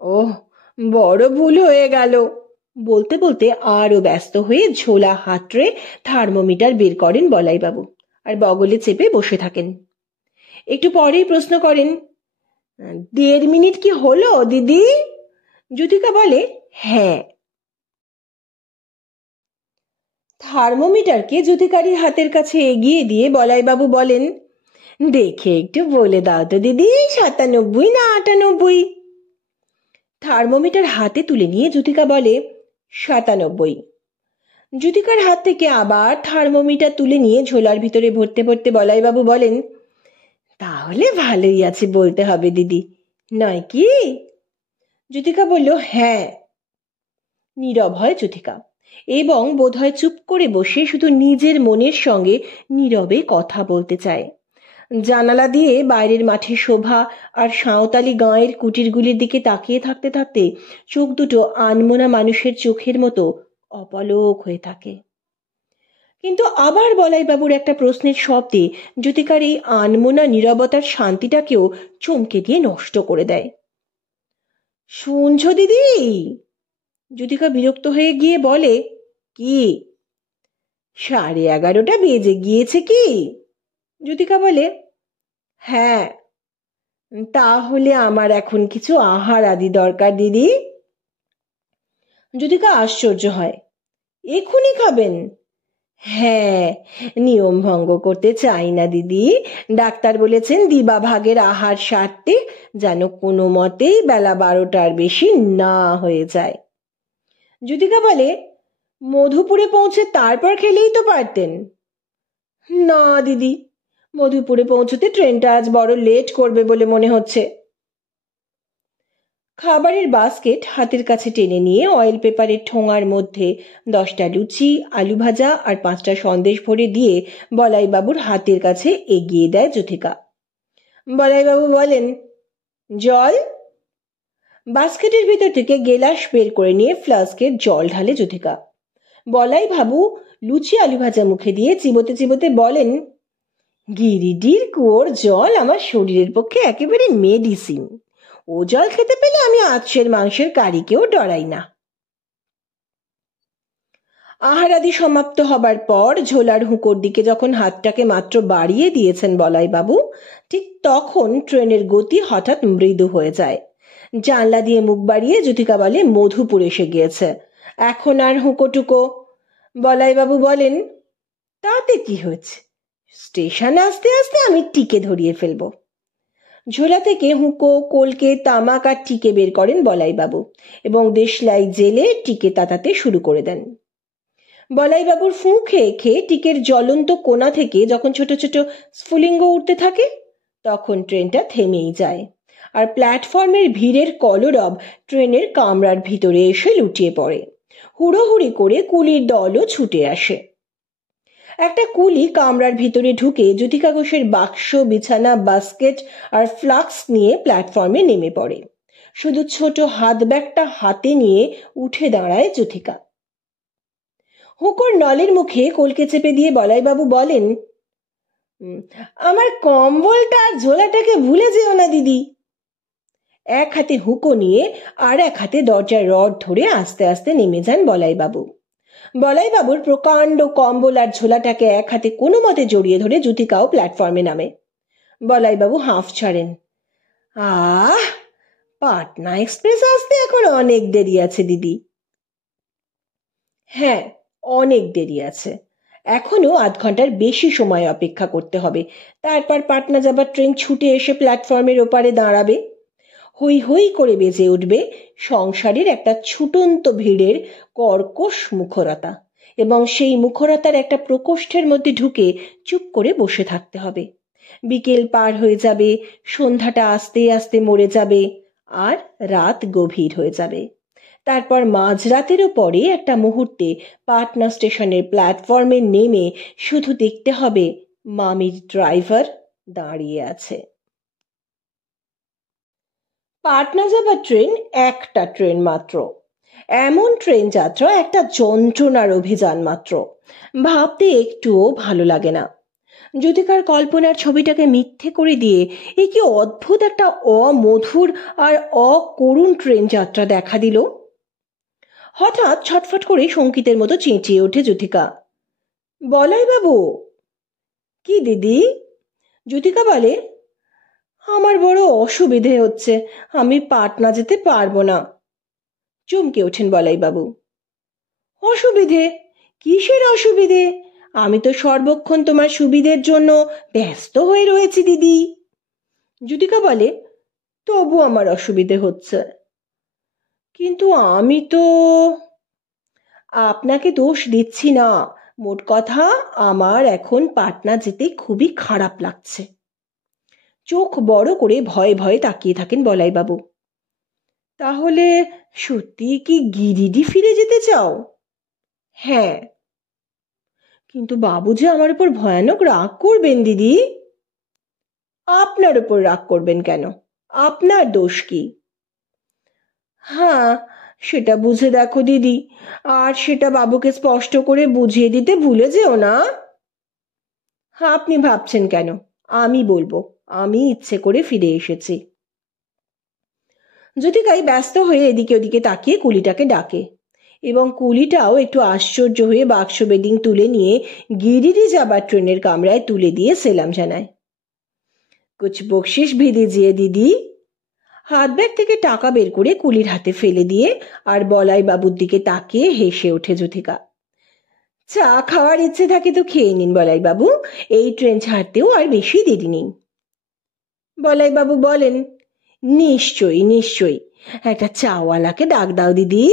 ওহ, বড় ভুল হয়ে গেল। বলতে বলতে আরো ব্যস্ত হয়ে ঝোলা হাতড়ে থার্মোমিটার বের করেন বলাইবাবু আর বগলে চেপে বসে থাকেন। একটু পরেই প্রশ্ন করেন, 1.5 মিনিট কি হলো দিদি? যুথিকা বলে, হ্যাঁ। থার্মোমিটারকে যুথিকারীর হাতের কাছে এগিয়ে দিয়ে বলাইবাবু বলেন, দেখে একটু বলে দাও তো দিদি, 97 না 98? থার্মোমিটার হাতে তুলে নিয়ে যুথিকা বলে, 97। যুথিকার হাত থেকে আবার থার্মোমিটার তুলে নিয়ে ঝোলার ভিতরে ভরতে ভরতে বলাইবাবু বলেন, তাহলে ভালোই আছে বলতে হবে দিদি, নয় কি? জ্যোতিকা বলল, হ্যাঁ। নীরব হয় জ্যোতিকা এবং বোধহয় চুপ করে বসে শুধু নিজের মনের সঙ্গে নীরবে কথা বলতে চায়। জানালা দিয়ে বাইরের মাঠের শোভা আর সাঁওতালি গাঁয়ের কুটিরগুলির দিকে তাকিয়ে থাকতে থাকতে চোখ দুটো আনমনা মানুষের চোখের মতো অপলক হয়ে থাকে। কিন্তু আবার বলাইবাবুর একটা প্রশ্নের শব্দে জ্যোতিকার এই আনমনা নীরবতার শান্তিটাকেও চমকে দিয়ে নষ্ট করে দেয়। শুনছো দিদি? জ্যোতিকা বিরক্ত হয়ে গিয়ে বলে, কি? 11:30 বেজে গিয়েছে কি? জ্যোতিকা বলে, হ্যাঁ। তাহলে আমার এখন কিছু আহার আদি দরকার দিদি। জ্যোতিকা আশ্চর্য হয়, এখনই খাবেন? হ্যাঁ, নিয়ম ভঙ্গ করতে চাই না দিদি। ডাক্তার বলেছেন দিবা ভাগের আহার সারতে যেন কোনো মতেই বেলা 12টার বেশি না হয়ে যায়। জ্যোতিকা বলে, মধুপুরে পৌঁছে তারপর খেলেই তো পারতেন। না দিদি, মধুপুরে পৌঁছতে ট্রেনটা আজ বড় লেট করবে বলে মনে হচ্ছে। খাবারের বাস্কেট হাতের কাছে টেনে নিয়ে অয়েল পেপারের ঠোঙার মধ্যে 10টা লুচি, আলু ভাজা আর 5টা সন্দেশ ভরে দিয়ে বলাইবাবুর হাতের কাছে এগিয়ে দেয় জ্যোতিকা। বলাইবাবু বলেন, জল? বাস্কেটের ভিতর থেকে গেলাস বের করে নিয়ে ফ্লাস্কের জল ঢালে জ্যোতিকা। বলাইবাবু লুচি আলু ভাজা মুখে দিয়ে চিবোতে চিবোতে বলেন, গিরিডির কুয়োর জল আমার শরীরের পক্ষে একেবারে মেডিসিন। ও জল খেতে পেলে আমি আজকের মাংসের কারিকেও ডরাই না। আহার আদি সমাপ্ত হবার পর ঝোলার হুঁকোর দিকে যখন হাতটাকে মাত্র বাড়িয়ে দিয়েছেন বলাইবাবু, ঠিক তখন ট্রেনের গতি হঠাৎ মৃদু হয়ে যায়। জানলা দিয়ে মুখ বাড়িয়ে জ্যোতিকা বলে, মধুপুর এসে গিয়েছে, এখন আর হুঁকোটুকো। বলাইবাবু বলেন, তাতে কি হয়েছে? স্টেশনে আসতে আসতে আমি টিকে ধরিয়ে ফেলবো। ঝোলা থেকে হুঁকো, কলকে, তামাক আর টিকে বের করেন বলাইবাবু এবং দেশলাই জেলে টিকে তাতাতে শুরু করে দেন। বলাইবাবুর ফুঁ খেয়ে খেয়ে টিকের জ্বলন্ত কোণা থেকে যখন ছোট ছোট স্ফুলিঙ্গ উঠতে থাকে তখন ট্রেনটা থেমেই যায় আর প্ল্যাটফর্মের ভিড়ের কলরব ট্রেনের কামরার ভিতরে এসে লুটিয়ে পড়ে। হুড়োহুড়ি করে কুলির দলও ছুটে আসে। একটা কুলি কামরার ভিতরে ঢুকে জ্যোতিকা ঘোষের বাক্স, বিছানা, বাস্কেট আর ফ্লাক্স নিয়ে প্ল্যাটফর্মে নেমে পড়ে। শুধু ছোট হাত ব্যাগটা হাতে নিয়ে উঠে দাঁড়ায় জ্যোতিকা। হুঁকোর নলের মুখে কলকে চেপে দিয়ে বলাইবাবু বলেন, আমার কম্বলটা আর ঝোলাটাকে ভুলে যেও না দিদি। এক হাতে হুঁকো নিয়ে আর এক হাতে দরজার রড ধরে আস্তে আস্তে নেমে যান বলাইবাবু। বলাইবাবুর প্রকাণ্ড কম্বল আর ঝোলাটাকে এক হাতে কোনো মতে জড়িয়ে ধরে জ্যোতিকাও প্ল্যাটফর্মে নামে। বলাইবাবু হাঁফ ছাড়েন, আহ, পাটনা এক্সপ্রেস আসতে এখন অনেক দেরি আছে দিদি। হ্যাঁ, অনেক দেরি আছে, এখনো আধ ঘন্টার বেশি সময় অপেক্ষা করতে হবে। তারপর পাটনা যাবার ট্রেন ছুটে এসে প্ল্যাটফর্মের ওপারে দাঁড়াবে। হই হই করে বেজে উঠবে সংসারের একটা ছুটন্ত ভিড়ের কর্কশ মুখরতা এবং সেই মুখরতার একটা প্রকোষ্ঠের মধ্যে ঢুকে চুপ করে বসে থাকতে হবে। বিকেল পার হয়ে যাবে, সন্ধ্যাটা আস্তে আস্তে মরে যাবে আর রাত গভীর হয়ে যাবে। তারপর মাঝরাতেরও পরে একটা মুহূর্তে পাটনা স্টেশনের প্ল্যাটফর্মে নেমে শুধু দেখতে হবে মামির ড্রাইভার দাঁড়িয়ে আছে। পাটনা যাবার ট্রেন একটা ট্রেন মাত্র। এমন ট্রেন যাত্রা একটা যন্ত্রণার অভিযান মাত্র। ভাবতে একটুও ভালো লাগে না। জ্যোতিকার কল্পনার ছবিটাকে মিথ্যে করে দিয়ে এ কি অদ্ভুত একটা অমধুর আর অকরুণ ট্রেন যাত্রা দেখা দিল। হঠাৎ ছটফট করে শঙ্কিতের মতো চেঁচিয়ে ওঠে জ্যোতিকা, বলাইবাবু! কি দিদি? জ্যোতিকা বলে, আমার বড় অসুবিধে হচ্ছে, আমি পাটনা যেতে পারবো না। চমকে ওঠেন বলাইবাবু, অসুবিধে? কিসের অসুবিধে? আমি তো সর্বক্ষণ তোমার সুবিধের জন্য ব্যস্ত হয়ে রয়েছি দিদি। জ্যোতিকা বলে, তবু আমার অসুবিধে হচ্ছে। কিন্তু আমি তো। আপনাকে দোষ দিচ্ছি না, মোট কথা আমার এখন পাটনা যেতে খুবই খারাপ লাগছে। চোখ বড় করে ভয়ে ভয়ে তাকিয়ে থাকেন বলাইবাবু। তাহলে সত্যি কি গিরিডি ফিরে যেতে চাও? হ্যাঁ। কিন্তু বাবু যে আমার উপর ভয়ানক রাগ করবেন দিদি। আপনার উপর রাগ করবেন কেন? আপনার দোষ কি? হ্যাঁ, সেটা বুঝে দেখো দিদি, আর সেটা বাবুকে স্পষ্ট করে বুঝিয়ে দিতে ভুলে যেও না। হ্যাঁ, আপনি ভাবছেন কেন? আমি বলবো, আমি ইচ্ছে করে ফিরে এসেছি। জ্যোতিকাই ব্যস্ত হয়ে এদিকে ওদিকে তাকিয়ে কুলিটাকে ডাকে, এবং কুলিটাও একটু আশ্চর্য হয়ে বাক্স বেডিং তুলে নিয়ে গিরিডি যাবার ট্রেনের কামরায় তুলে দিয়ে সেলাম জানায়। কুছ বকশিস ভি দিজিয়ে দিদি। হাত ব্যাগ থেকে টাকা বের করে কুলির হাতে ফেলে দিয়ে আর বলাই বাবুর দিকে তাকিয়ে হেসে ওঠে জ্যোতিকা। চা খাওয়ার ইচ্ছে থাকে তো খেয়ে নিন বলাই বাবু, এই ট্রেন ছাড়তেও আর বেশি দেরি নেই। বলাই বাবু বলেন, নিশ্চয়ই নিশ্চয়ই, একটা চাওয়ালাকে ডাক দাও দিদি।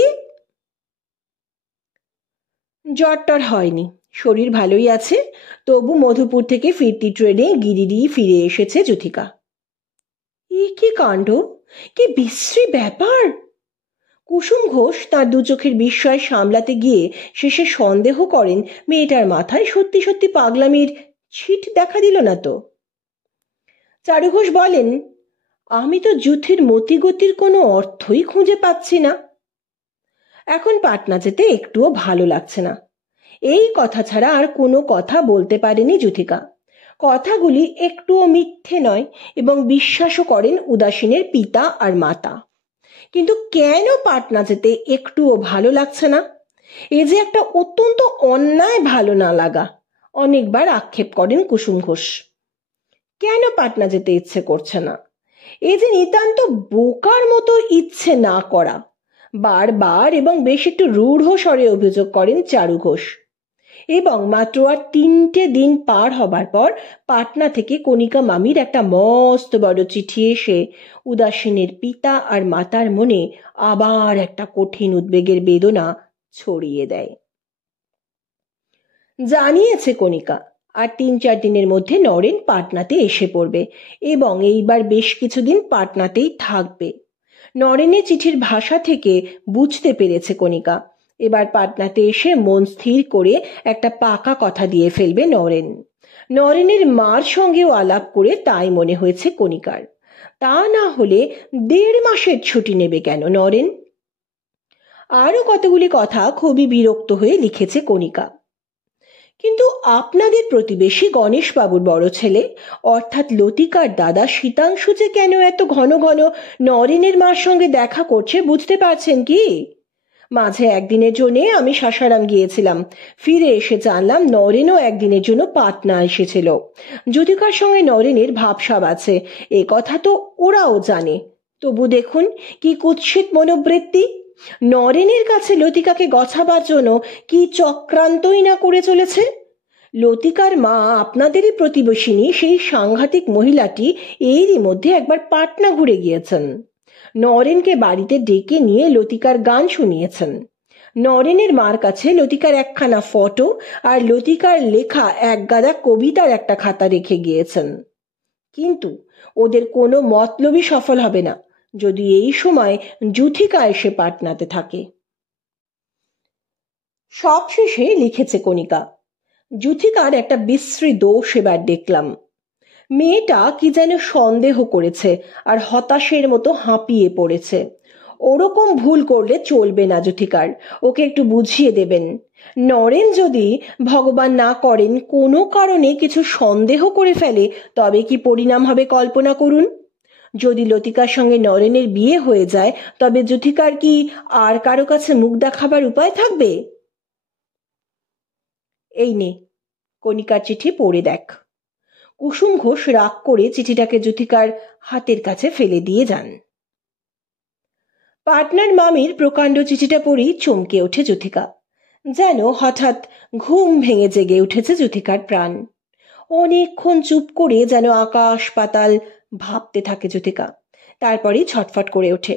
জ্বরটার হয়নি, শরীর ভালোই আছে, তবু মধুপুর থেকে ফিরতি ট্রেনে গিরিডি ফিরে এসেছে জ্যোতিকা। এ কি কাণ্ড, কি বিশ্রী ব্যাপার! কুসুম ঘোষ তার দু চোখের বিস্ময় সামলাতে গিয়ে শেষে সন্দেহ করেন মেয়েটার মাথায় সত্যি সত্যি পাগলামির ছিট দেখা দিল না তো। চারু ঘোষ বলেন, আমি তো যুথের মতিগতির কোনো অর্থই খুঁজে পাচ্ছি না। এখন পাটনা যেতে একটুও ভালো লাগছে না। এই কথা ছাড়া আর কোনো কথা বলতে পারেনি জ্যোতিকা। কথাগুলি একটুও মিথ্যে নয় এবং বিশ্বাসও করেন উদাসীনের পিতা আর মাতা। কিন্তু কেন পাটনা যেতে একটুও ভালো লাগছে না? এ যে একটা অত্যন্ত অন্যায় ভালো না লাগা, অনেকবার আক্ষেপ করেন কুসুম ঘোষ। কেন পাটনা যেতে ইচ্ছে করছে না? এ যে নিতান্ত বোকার মতো ইচ্ছে না করা, বারবার এবং বেশ একটু রূঢ় স্বরে অভিযোগ করেন চারু ঘোষ। এবং মাত্র আর 3টে দিন পার হবার পর পাটনা থেকে কণিকা মামির একটা মস্ত বড় চিঠি এসে উদাসীনের পিতা আর মাতার মনে আবার একটা কঠিন উদ্বেগের বেদনা ছড়িয়ে দেয়। জানিয়েছে কণিকা আর 3-4 দিনের মধ্যে নরেন পাটনাতে এসে পড়বে এবং এইবার বেশ কিছুদিন পাটনাতেই থাকবে। নরেনের চিঠির ভাষা থেকে বুঝতে পেরেছে কণিকা এবার পাটনাতে এসে মন স্থির করে একটা পাকা কথা দিয়ে ফেলবে নরেন। নরেনের মার সঙ্গেও আলাপ করে তাই মনে হয়েছে কণিকার। তা না হলে 1.5 মাসের ছুটি নেবে কেন নরেন? আরো কতগুলি কথা খুবই বিরক্ত হয়ে লিখেছে কণিকা। কিন্তু আপনাদের প্রতিবেশী গণেশবাবুর বড় ছেলে অর্থাৎ লতিকার দাদা শীতাংশু যে কেন এত ঘন ঘন নরেনের মার সঙ্গে দেখা করছে বুঝতে পারছেন কি? মাঝে একদিনের জন্য আমি সাসারাম গিয়েছিলাম, ফিরে এসে জানলাম নরেনও একদিনের জন্য পাটনা এসেছিল। জ্যোতিকার সঙ্গে নরেনের ভাবসাব আছে, এ কথা তো ওরাও জানে। তবু দেখুন কি কুৎসিত মনোবৃত্তি! নরেনের কাছে লতিকাকে গছাবার জন্য কি চক্রান্তই না করে চলেছে। লতিকার মা আপনাদেরই প্রতিবেশিনী সেই সাংঘাতিক মহিলাটি এরই মধ্যে একবার পাটনা ঘুরে গিয়েছেন। নরেনকে বাড়িতে ডেকে নিয়ে লতিকার গান শুনিয়েছেন। নরেনের মার কাছে লতিকার একখানা ফটো আর লতিকার লেখা এক গাদা কবিতার একটা খাতা রেখে গিয়েছেন। কিন্তু ওদের কোনো মতলবই সফল হবে না যদি এই সময় জ্যোতিকা এসে পাটনাতে থাকে। সবশেষে লিখেছে কণিকা, জ্যোতিকার একটা বিশ্রী দোষ এবার দেখলাম। মেয়েটা কি যেন সন্দেহ করেছে আর হতাশের মতো হাঁপিয়ে পড়েছে। ওরকম ভুল করলে চলবে না জ্যোতিকার, ওকে একটু বুঝিয়ে দেবেন। নরেন যদি ভগবান না করেন কোনো কারণে কিছু সন্দেহ করে ফেলে তবে কি পরিণাম হবে কল্পনা করুন। যদি লতিকার সঙ্গে নরেনের বিয়ে হয়ে যায় তবে জ্যোতিকার কি আর কারো কাছে মুখ দেখাবার উপায় থাকবে? এই নে কণিকার চিঠি পড়ে দেখ। কুসুম ঘোষ রাগ করে চিঠিটাকে জ্যোতিকার হাতের কাছে ফেলে দিয়ে যান। পাটনার মামির প্রকাণ্ড চিঠিটা পড়েই চমকে ওঠে জ্যোতিকা। যেন হঠাৎ ঘুম ভেঙে জেগে উঠেছে জ্যোতিকার প্রাণ। অনেকক্ষণ চুপ করে যেন আকাশ পাতাল ভাবতে থাকে জ্যোতিকা, তারপরে ছটফট করে ওঠে।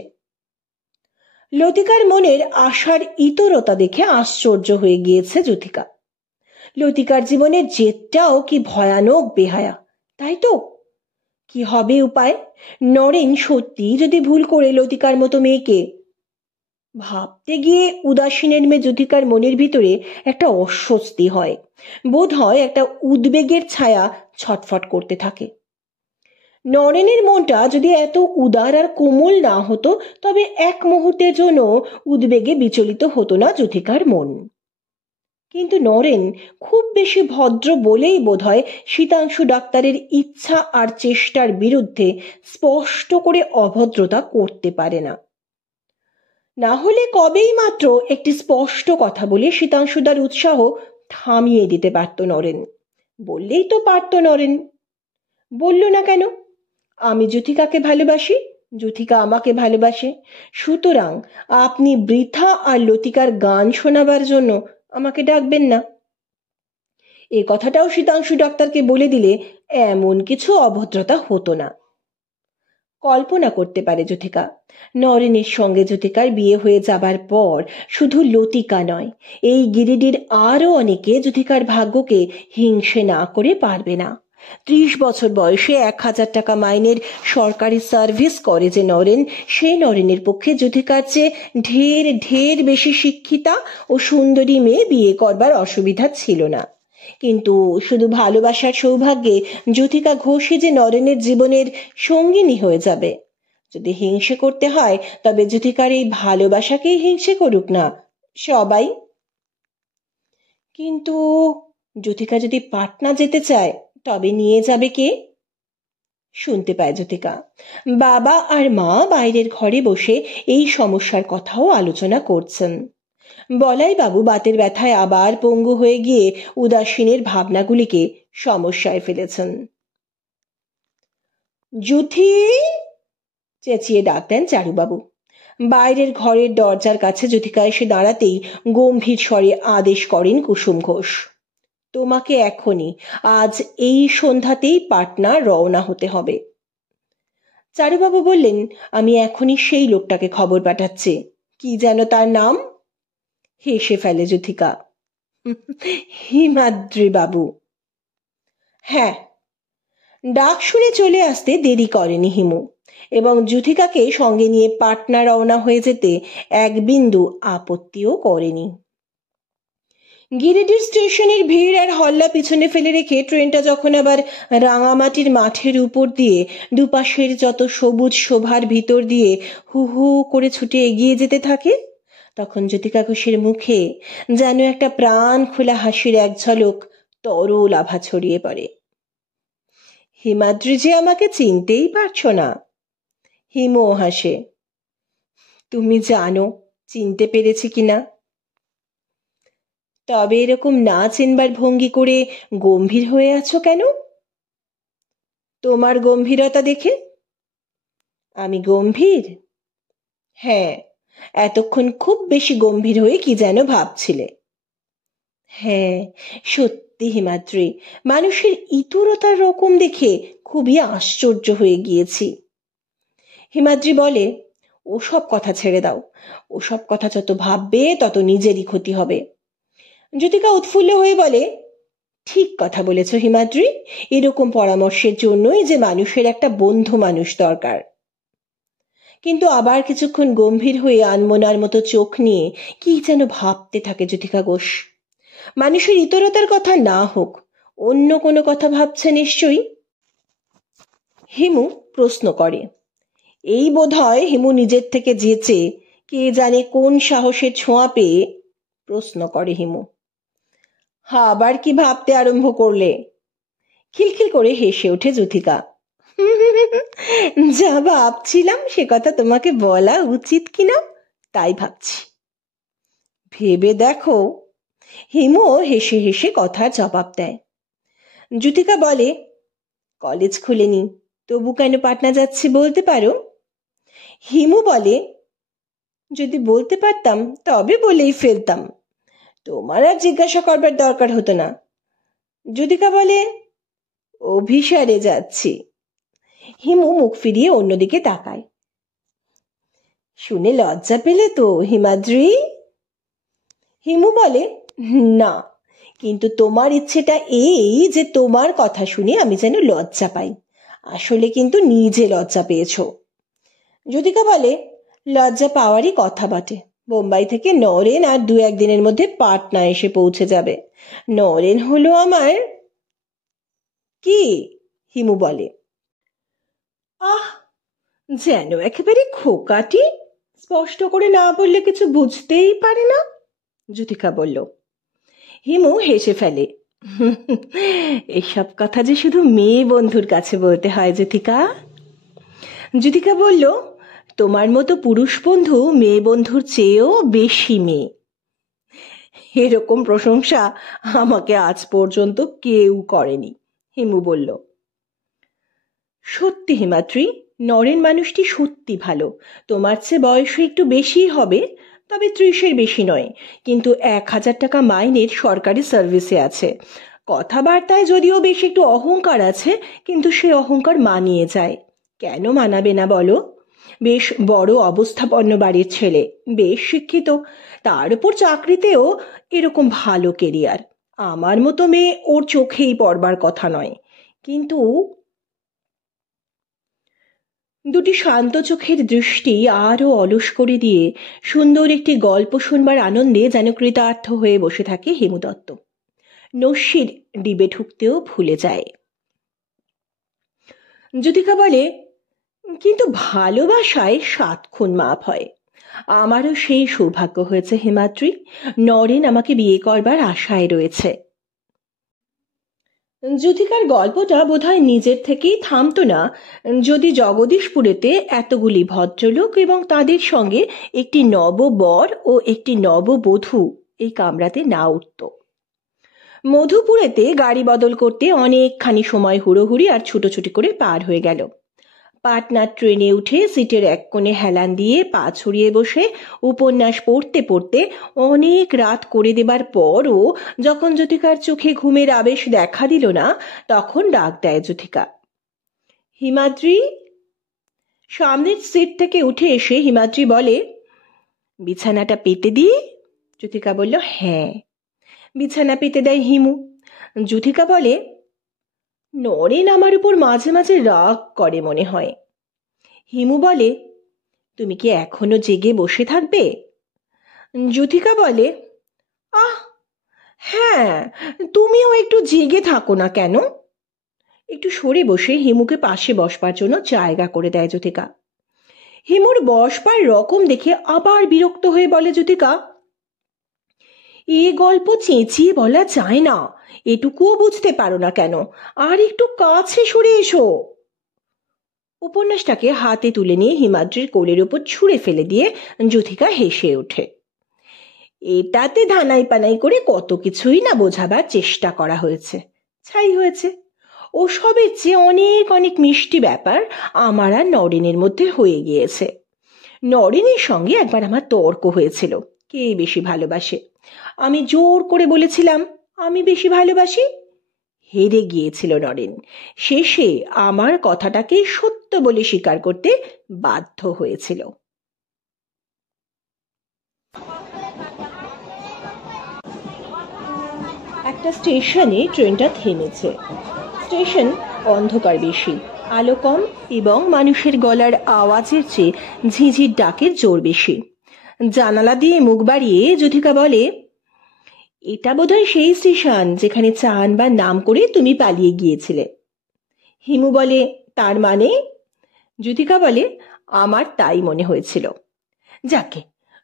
লতিকার মনের আশার ইতরতা দেখে আশ্চর্য হয়ে গিয়েছে জ্যোতিকা। লতিকার জীবনের জেদটাও কি ভয়ানক বেহায়া, তাই তো? কি হবে উপায়? নরেন সত্যি যদি ভুল করে লতিকার মতো মেয়েকে? ভাবতে গিয়ে উদাসীনের মেয়ে জ্যোতিকার মনের ভিতরে একটা অস্বস্তি হয়, বোধ হয় একটা উদ্বেগের ছায়া ছটফট করতে থাকে। নরেনের মনটা যদি এত উদার আর কোমল না হতো, তবে এক মুহূর্তের জন্য উদ্বেগে বিচলিত হতো না জ্যোতিকার মন। কিন্তু নরেন খুব বেশি ভদ্র বলেই বোধহয় শীতাংশু ডাক্তারের ইচ্ছা আর চেষ্টার বিরুদ্ধে স্পষ্ট করে অভদ্রতা করতে পারে না। না হলে কবেই মাত্র একটি স্পষ্ট কথা বলে শীতাংশুদার উৎসাহ থামিয়ে দিতে পারত নরেন। বললেই তো পারত নরেন। বলল না কেন? আমি জ্যোতিকাকে ভালোবাসি, জ্যোতিকা আমাকে ভালোবাসে, সুতরাং আপনি বৃথা আর লতিকার গান শোনাবার জন্য আমাকে ডাকবেন না। এ কথাটাও শীতাংশু ডাক্তারকে বলে দিলে এমন কিছু অভদ্রতা হতো না। কল্পনা করতে পারে জ্যোতিকা, নরেনের সঙ্গে জ্যোতিকার বিয়ে হয়ে যাবার পর শুধু লতিকা নয়, এই গিরিডির আরো অনেকে জ্যোতিকার ভাগ্যকে হিংসে না করে পারবে না। 30 বছর বয়সে 1000 টাকা মাইনের সরকারি সার্ভিস করে যে নরেন, সেই নরেনের পক্ষে জ্যোতিকার চেয়ে ঢের ঢের বেশি শিক্ষিতা ও সুন্দরী মেয়ে বিয়ে করবার অসুবিধা ছিল না। কিন্তু শুধু ভালোবাসার সৌভাগ্যে জ্যোতিকা ঘোষই যে নরেনের জীবনের সঙ্গিনী হয়ে যাবে। যদি হিংসে করতে হয়, তবে জ্যোতিকার এই ভালোবাসাকেই হিংসে করুক না সবাই। কিন্তু জ্যোতিকা যদি পাটনা যেতে চায়, তবে নিয়ে যাবে কে? শুনতে পায় জ্যোতিকা বাবা আর মা বাইরের ঘরে বসে এই সমস্যার কথাও আলোচনা করছেন। বলাই বাবু বাতের ব্যথায় আবার পঙ্গু হয়ে গিয়ে উদাসীনের ভাবনাগুলিকে সমস্যায় ফেলেছেন। জ্যোতি, চেঁচিয়ে ডাক দেন চারুবাবু। বাইরের ঘরের দরজার কাছে জ্যোতিকা এসে দাঁড়াতেই গম্ভীর স্বরে আদেশ করেন কুসুম ঘোষ, তোমাকে এখনই, আজ এই সন্ধ্যাতেই পাটনা রওনা হতে হবে। চারুবাবু বললেন, আমি এখনই সেই লোকটাকে খবর পাঠাচ্ছি। কি যেন তার নাম? হেসে ফেলে জ্যোতিকা, হিমাদ্রি বাবু। হ্যাঁ। ডাক শুনে চলে আসতে দেরি করেনি হিমু, এবং জ্যোতিকাকে সঙ্গে নিয়ে পাটনা রওনা হয়ে যেতে এক বিন্দু আপত্তিও করেনি। গিরিডি স্টেশনের ভিড় আর হল্লা পিছনে ফেলে রেখে ট্রেনটা যখন আবার রাঙামাটির মাঠের উপর দিয়ে দুপাশের যত সবুজ শোভার ভিতর দিয়ে হু হু করে ছুটে এগিয়ে যেতে থাকে, তখন জ্যোতিকা ঘোষের মুখে যেন একটা প্রাণ খোলা হাসির এক ঝলক তরল আভা ছড়িয়ে পড়ে। হিমাদ্রি যে আমাকে চিনতেই পারছো না? হিমু হাসে। তুমি জানো চিনতে পেরেছি কিনা? তবে এরকম না চিনবার ভঙ্গি করে গম্ভীর হয়ে আছো কেন? তোমার গম্ভীরতা দেখে। আমি গম্ভীর? হ্যাঁ, এতক্ষণ খুব বেশি গম্ভীর হয়ে কি যেন ভাবছিলে। হ্যাঁ সত্যি হিমাদ্রি, মানুষের ইতরতার রকম দেখে খুবই আশ্চর্য হয়ে গিয়েছি। হিমাদ্রি বলে, ওসব কথা ছেড়ে দাও, ওসব কথা যত ভাববে তত নিজেরই ক্ষতি হবে। জ্যোতিকা উৎফুল্ল হয়ে বলে, ঠিক কথা বলেছ হিমাদ্রি, এরকম পরামর্শের জন্যই যে মানুষের একটা বন্ধু মানুষ দরকার। কিন্তু আবার কিছুক্ষণ গম্ভীর হয়ে আনমনার মতো চোখ নিয়ে কি যেন ভাবতে থাকে জ্যোতিকা ঘোষ। মানুষের ইতরতার কথা না হোক, অন্য কোনো কথা ভাবছে নিশ্চয়ই। হিমু প্রশ্ন করে। এই বোধ হয় হিমু নিজের থেকে যেচে কে জানে কোন সাহসের ছোঁয়া পেয়ে প্রশ্ন করে হিমু, আবার কি ভাবতে আরম্ভ করলে? খিলখিল করে হেসে ওঠে জ্যোতিকা। যা ভাবছিলাম সে কথা তোমাকে বলা উচিত কিনা তাই ভাবছি। ভেবে দেখো। হিমু হেসে হেসে কথার জবাব দেয়। জ্যোতিকা বলে, কলেজ খুলেনি, তবু কেন পাটনা যাচ্ছি বলতে পারো? হিমু বলে, যদি বলতে পারতাম তবে বলেই ফেলতাম, তোমার আর জিজ্ঞাসা করবার দরকার হতো না। জ্যোতিকা বলে, অভিসারে যাচ্ছি। হিমু মুখ ফিরিয়ে অন্যদিকে তাকায়। শুনে লজ্জা পেলে তো হিমাদ্রি? হিমু বলে, না, কিন্তু তোমার ইচ্ছেটা এই যে তোমার কথা শুনে আমি যেন লজ্জা পাই, আসলে কিন্তু নিজে লজ্জা পেয়েছো। জ্যোতিকা বলে, লজ্জা পাওয়ারই কথা বটে। বোম্বাই থেকে নরেন আর 2-1 দিনের মধ্যে পাটনা এসে পৌঁছে যাবে। নরেন হলো আমার কি? হিমু বলে। আহ, যেন একেবারে খোকাটি, স্পষ্ট করে না বললে কিছু বুঝতেই পারে না। জ্যোতিকা বলল। হিমু হেসে ফেলে। এসব কথা যে শুধু মেয়ে বন্ধুর কাছে বলতে হয় জ্যোতিকা। জ্যোতিকা বলল, তোমার মতো পুরুষ বন্ধু মেয়ে বন্ধুর চেয়েও বেশি মেয়ে। এরকম প্রশংসা আমাকে আজ পর্যন্ত কেউ করেনি। হিমু বলল। সত্যি হিমাদ্রি, নরেন মানুষটি সত্যি ভালো। তোমার চেয়ে বয়সে একটু বেশি হবে, তবে 30-এর বেশি নয়, কিন্তু 1000 টাকা মাইনের সরকারি সার্ভিসে আছে। কথাবার্তায় যদিও বেশ একটু অহংকার আছে, কিন্তু সে অহংকার মানিয়ে যায়। কেন মানাবে না বলো? বেশ বড় অবস্থাপন্ন বাড়ির ছেলে, বেশ শিক্ষিত, তার উপর চাকরিতেও এরকম ভালো কেরিয়ার। আমার মতো মেয়ে ওর চোখেই পড়বার কথা নয়। কিন্তু দুটি শান্ত চোখের দৃষ্টি আরও অলস করে দিয়ে সুন্দর একটি গল্প শুনবার আনন্দে যেন কৃতার্থ হয়ে বসে থাকে হিমু দত্ত। নস্যির ডিবে ঢুকতেও ভুলে যায়। জ্যোতিকা বলে, কিন্তু ভালোবাসায় 7 খুন মাপ হয়। আমারও সেই সৌভাগ্য হয়েছে হিমাদ্রি। নরেন আমাকে বিয়ে করবার আশায় রয়েছে। জ্যোতিকার গল্পটা বোধহয় নিজের থেকেই থামতো না যদি জগদীশপুরেতে এতগুলি ভদ্রলোক এবং তাদের সঙ্গে একটি নববর ও একটি নববধূ এই কামরাতে না উঠত। মধুপুরেতে গাড়ি বদল করতে অনেকখানি সময় হুড়োহুড়ি আর ছুটোছুটি করে পার হয়ে গেল। পাটনার ট্রেনে উঠে সিটের এক কোণে হেলান দিয়ে পা ছড়িয়ে বসে উপন্যাস পড়তে পড়তে অনেক রাত করে দেবার পরও যখন জ্যোতিকার চোখে ঘুমের আবেশ দেখা দিল না, তখন ডাক দেয় জ্যোতিকা। হিমাদ্রি। সামনের সিট থেকে উঠে এসে হিমাদ্রি বলে, বিছানাটা পেতে দিয়ে? জ্যোতিকা বলল, হ্যাঁ। বিছানা পেতে দেয় হিমু। জ্যোতিকা বলে, নরেন আমার উপর মাঝে মাঝে রাগ করে মনে হয়। হিমু বলে, তুমি কি এখনো জেগে বসে থাকবে? জ্যোতিকা বলে, আহ হ্যাঁ, তুমিও একটু জেগে থাকো না কেন? একটু সরে বসে হিমুকে পাশে বসবার জন্য জায়গা করে দেয় জ্যোতিকা। হিমুর বসবার রকম দেখে আবার বিরক্ত হয়ে বলে জ্যোতিকা, এ গল্প চেঁচিয়ে বলা যায় না, এটুকুও বুঝতে পারো না কেন? আর একটু কাছে সরে এসো। উপন্যাসটাকে হাতে তুলে নিয়ে হিমাদ্রির কোলের উপর ছুঁড়ে ফেলে দিয়ে জ্যোতিকা হেসে ওঠে। এটাতে ধানাই পানাই করে কত কিছুই না বোঝাবার চেষ্টা করা হয়েছে, ছাই হয়েছে। ওসবের চেয়ে অনেক অনেক মিষ্টি ব্যাপার আমার আর নরেনের মধ্যে হয়ে গিয়েছে। নরেনের সঙ্গে একবার আমার তর্ক হয়েছিল, কে বেশি ভালোবাসে। আমি জোর করে বলেছিলাম আমি বেশি ভালোবাসি। হেরে গিয়েছিল নরেন। শেষে আমার কথাটাকে সত্য বলে স্বীকার করতে বাধ্য হয়েছিল। একটা স্টেশনে ট্রেনটা থেমেছে। স্টেশন অন্ধকার বেশি, আলো কম এবং মানুষের গলার আওয়াজের চেয়ে ঝিঝির ডাকের জোর বেশি। জানালা দিয়ে মুখ বাড়িয়ে জ্যোতিকা বলে, এটা বোধহয় সেই স্টেশন যেখানে চা আনবার নাম করে তুমি পালিয়ে গিয়েছিলে। হিমু বলে, তার মানে? জ্যোতিকা বলে, আমার তাই মনে হয়েছিল। যাকে,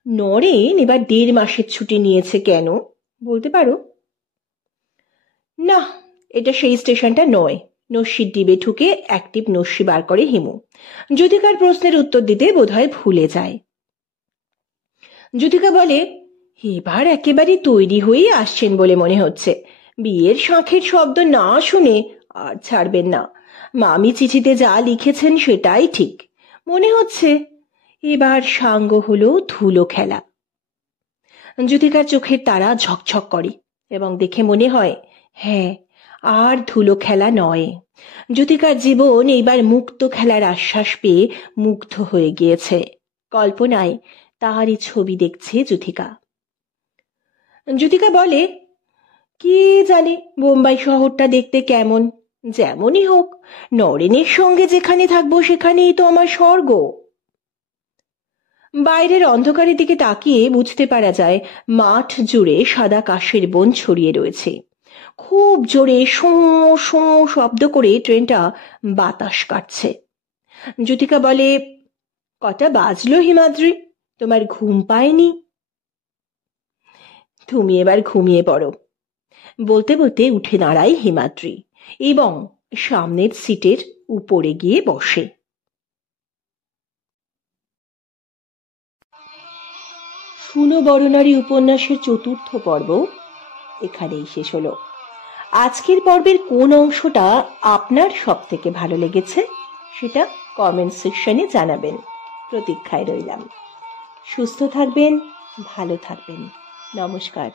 নরেন এবার 1.5 মাসের ছুটি নিয়েছে কেন বলতে পারো? না, এটা সেই স্টেশনটা নয়। নস্যির ডিবে ঢুকে অ্যাক্টিভ নস্যি বার করে হিমু। জ্যোতিকার প্রশ্নের উত্তর দিতে বোধহয় ভুলে যায়। জ্যোতিকা বলে, এবার একেবারে তৈরি হয়ে আসছেন বলে মনে হচ্ছে। বিয়ের শাঁখের শব্দ না শুনে আর ছাড়বেন না। মামি চিঠিতে যা লিখেছেন সেটাই ঠিক। মনে হচ্ছে এবার সাঙ্গ হলো ধুলো খেলা। জ্যোতিকার চোখের তারা ঝকঝক করে এবং দেখে মনে হয়, হ্যাঁ, আর ধুলো খেলা নয়। জ্যোতিকার জীবন এইবার মুক্ত খেলার আশ্বাস পেয়ে মুগ্ধ হয়ে গিয়েছে। কল্পনায় তারই ছবি দেখছে জ্যোতিকা। জ্যোতিকা বলে, কে জানে বোম্বাই শহরটা দেখতে কেমন। যেমনই হোক, নরেনের সঙ্গে যেখানে থাকবো সেখানেই তো আমার স্বর্গ। বাইরের অন্ধকারের দিকে তাকিয়ে বুঝতে পারা যায় মাঠ জুড়ে সাদা কাশের বন ছড়িয়ে রয়েছে। খুব জোরে শোঁ শোঁ শব্দ করে ট্রেনটা বাতাস কাটছে। জ্যোতিকা বলে, কটা বাজলো হিমাদ্রি, তোমার ঘুম পায়নি? তুমি এবার ঘুমিয়ে পড়ো। বলতে বলতে উঠে দাঁড়ায় হিমাদ্রি এবং সামনের সিটের উপরে গিয়ে বসে। শুনো বরনারী উপন্যাসের 4র্থ পর্ব এখানেই শেষ হলো। আজকের পর্বের কোন অংশটা আপনার সব থেকে ভালো লেগেছে সেটা কমেন্ট সেকশনে জানাবেন। প্রতীক্ষায় রইলাম। সুস্থ থাকবেন, ভালো থাকবেন। নমস্কার।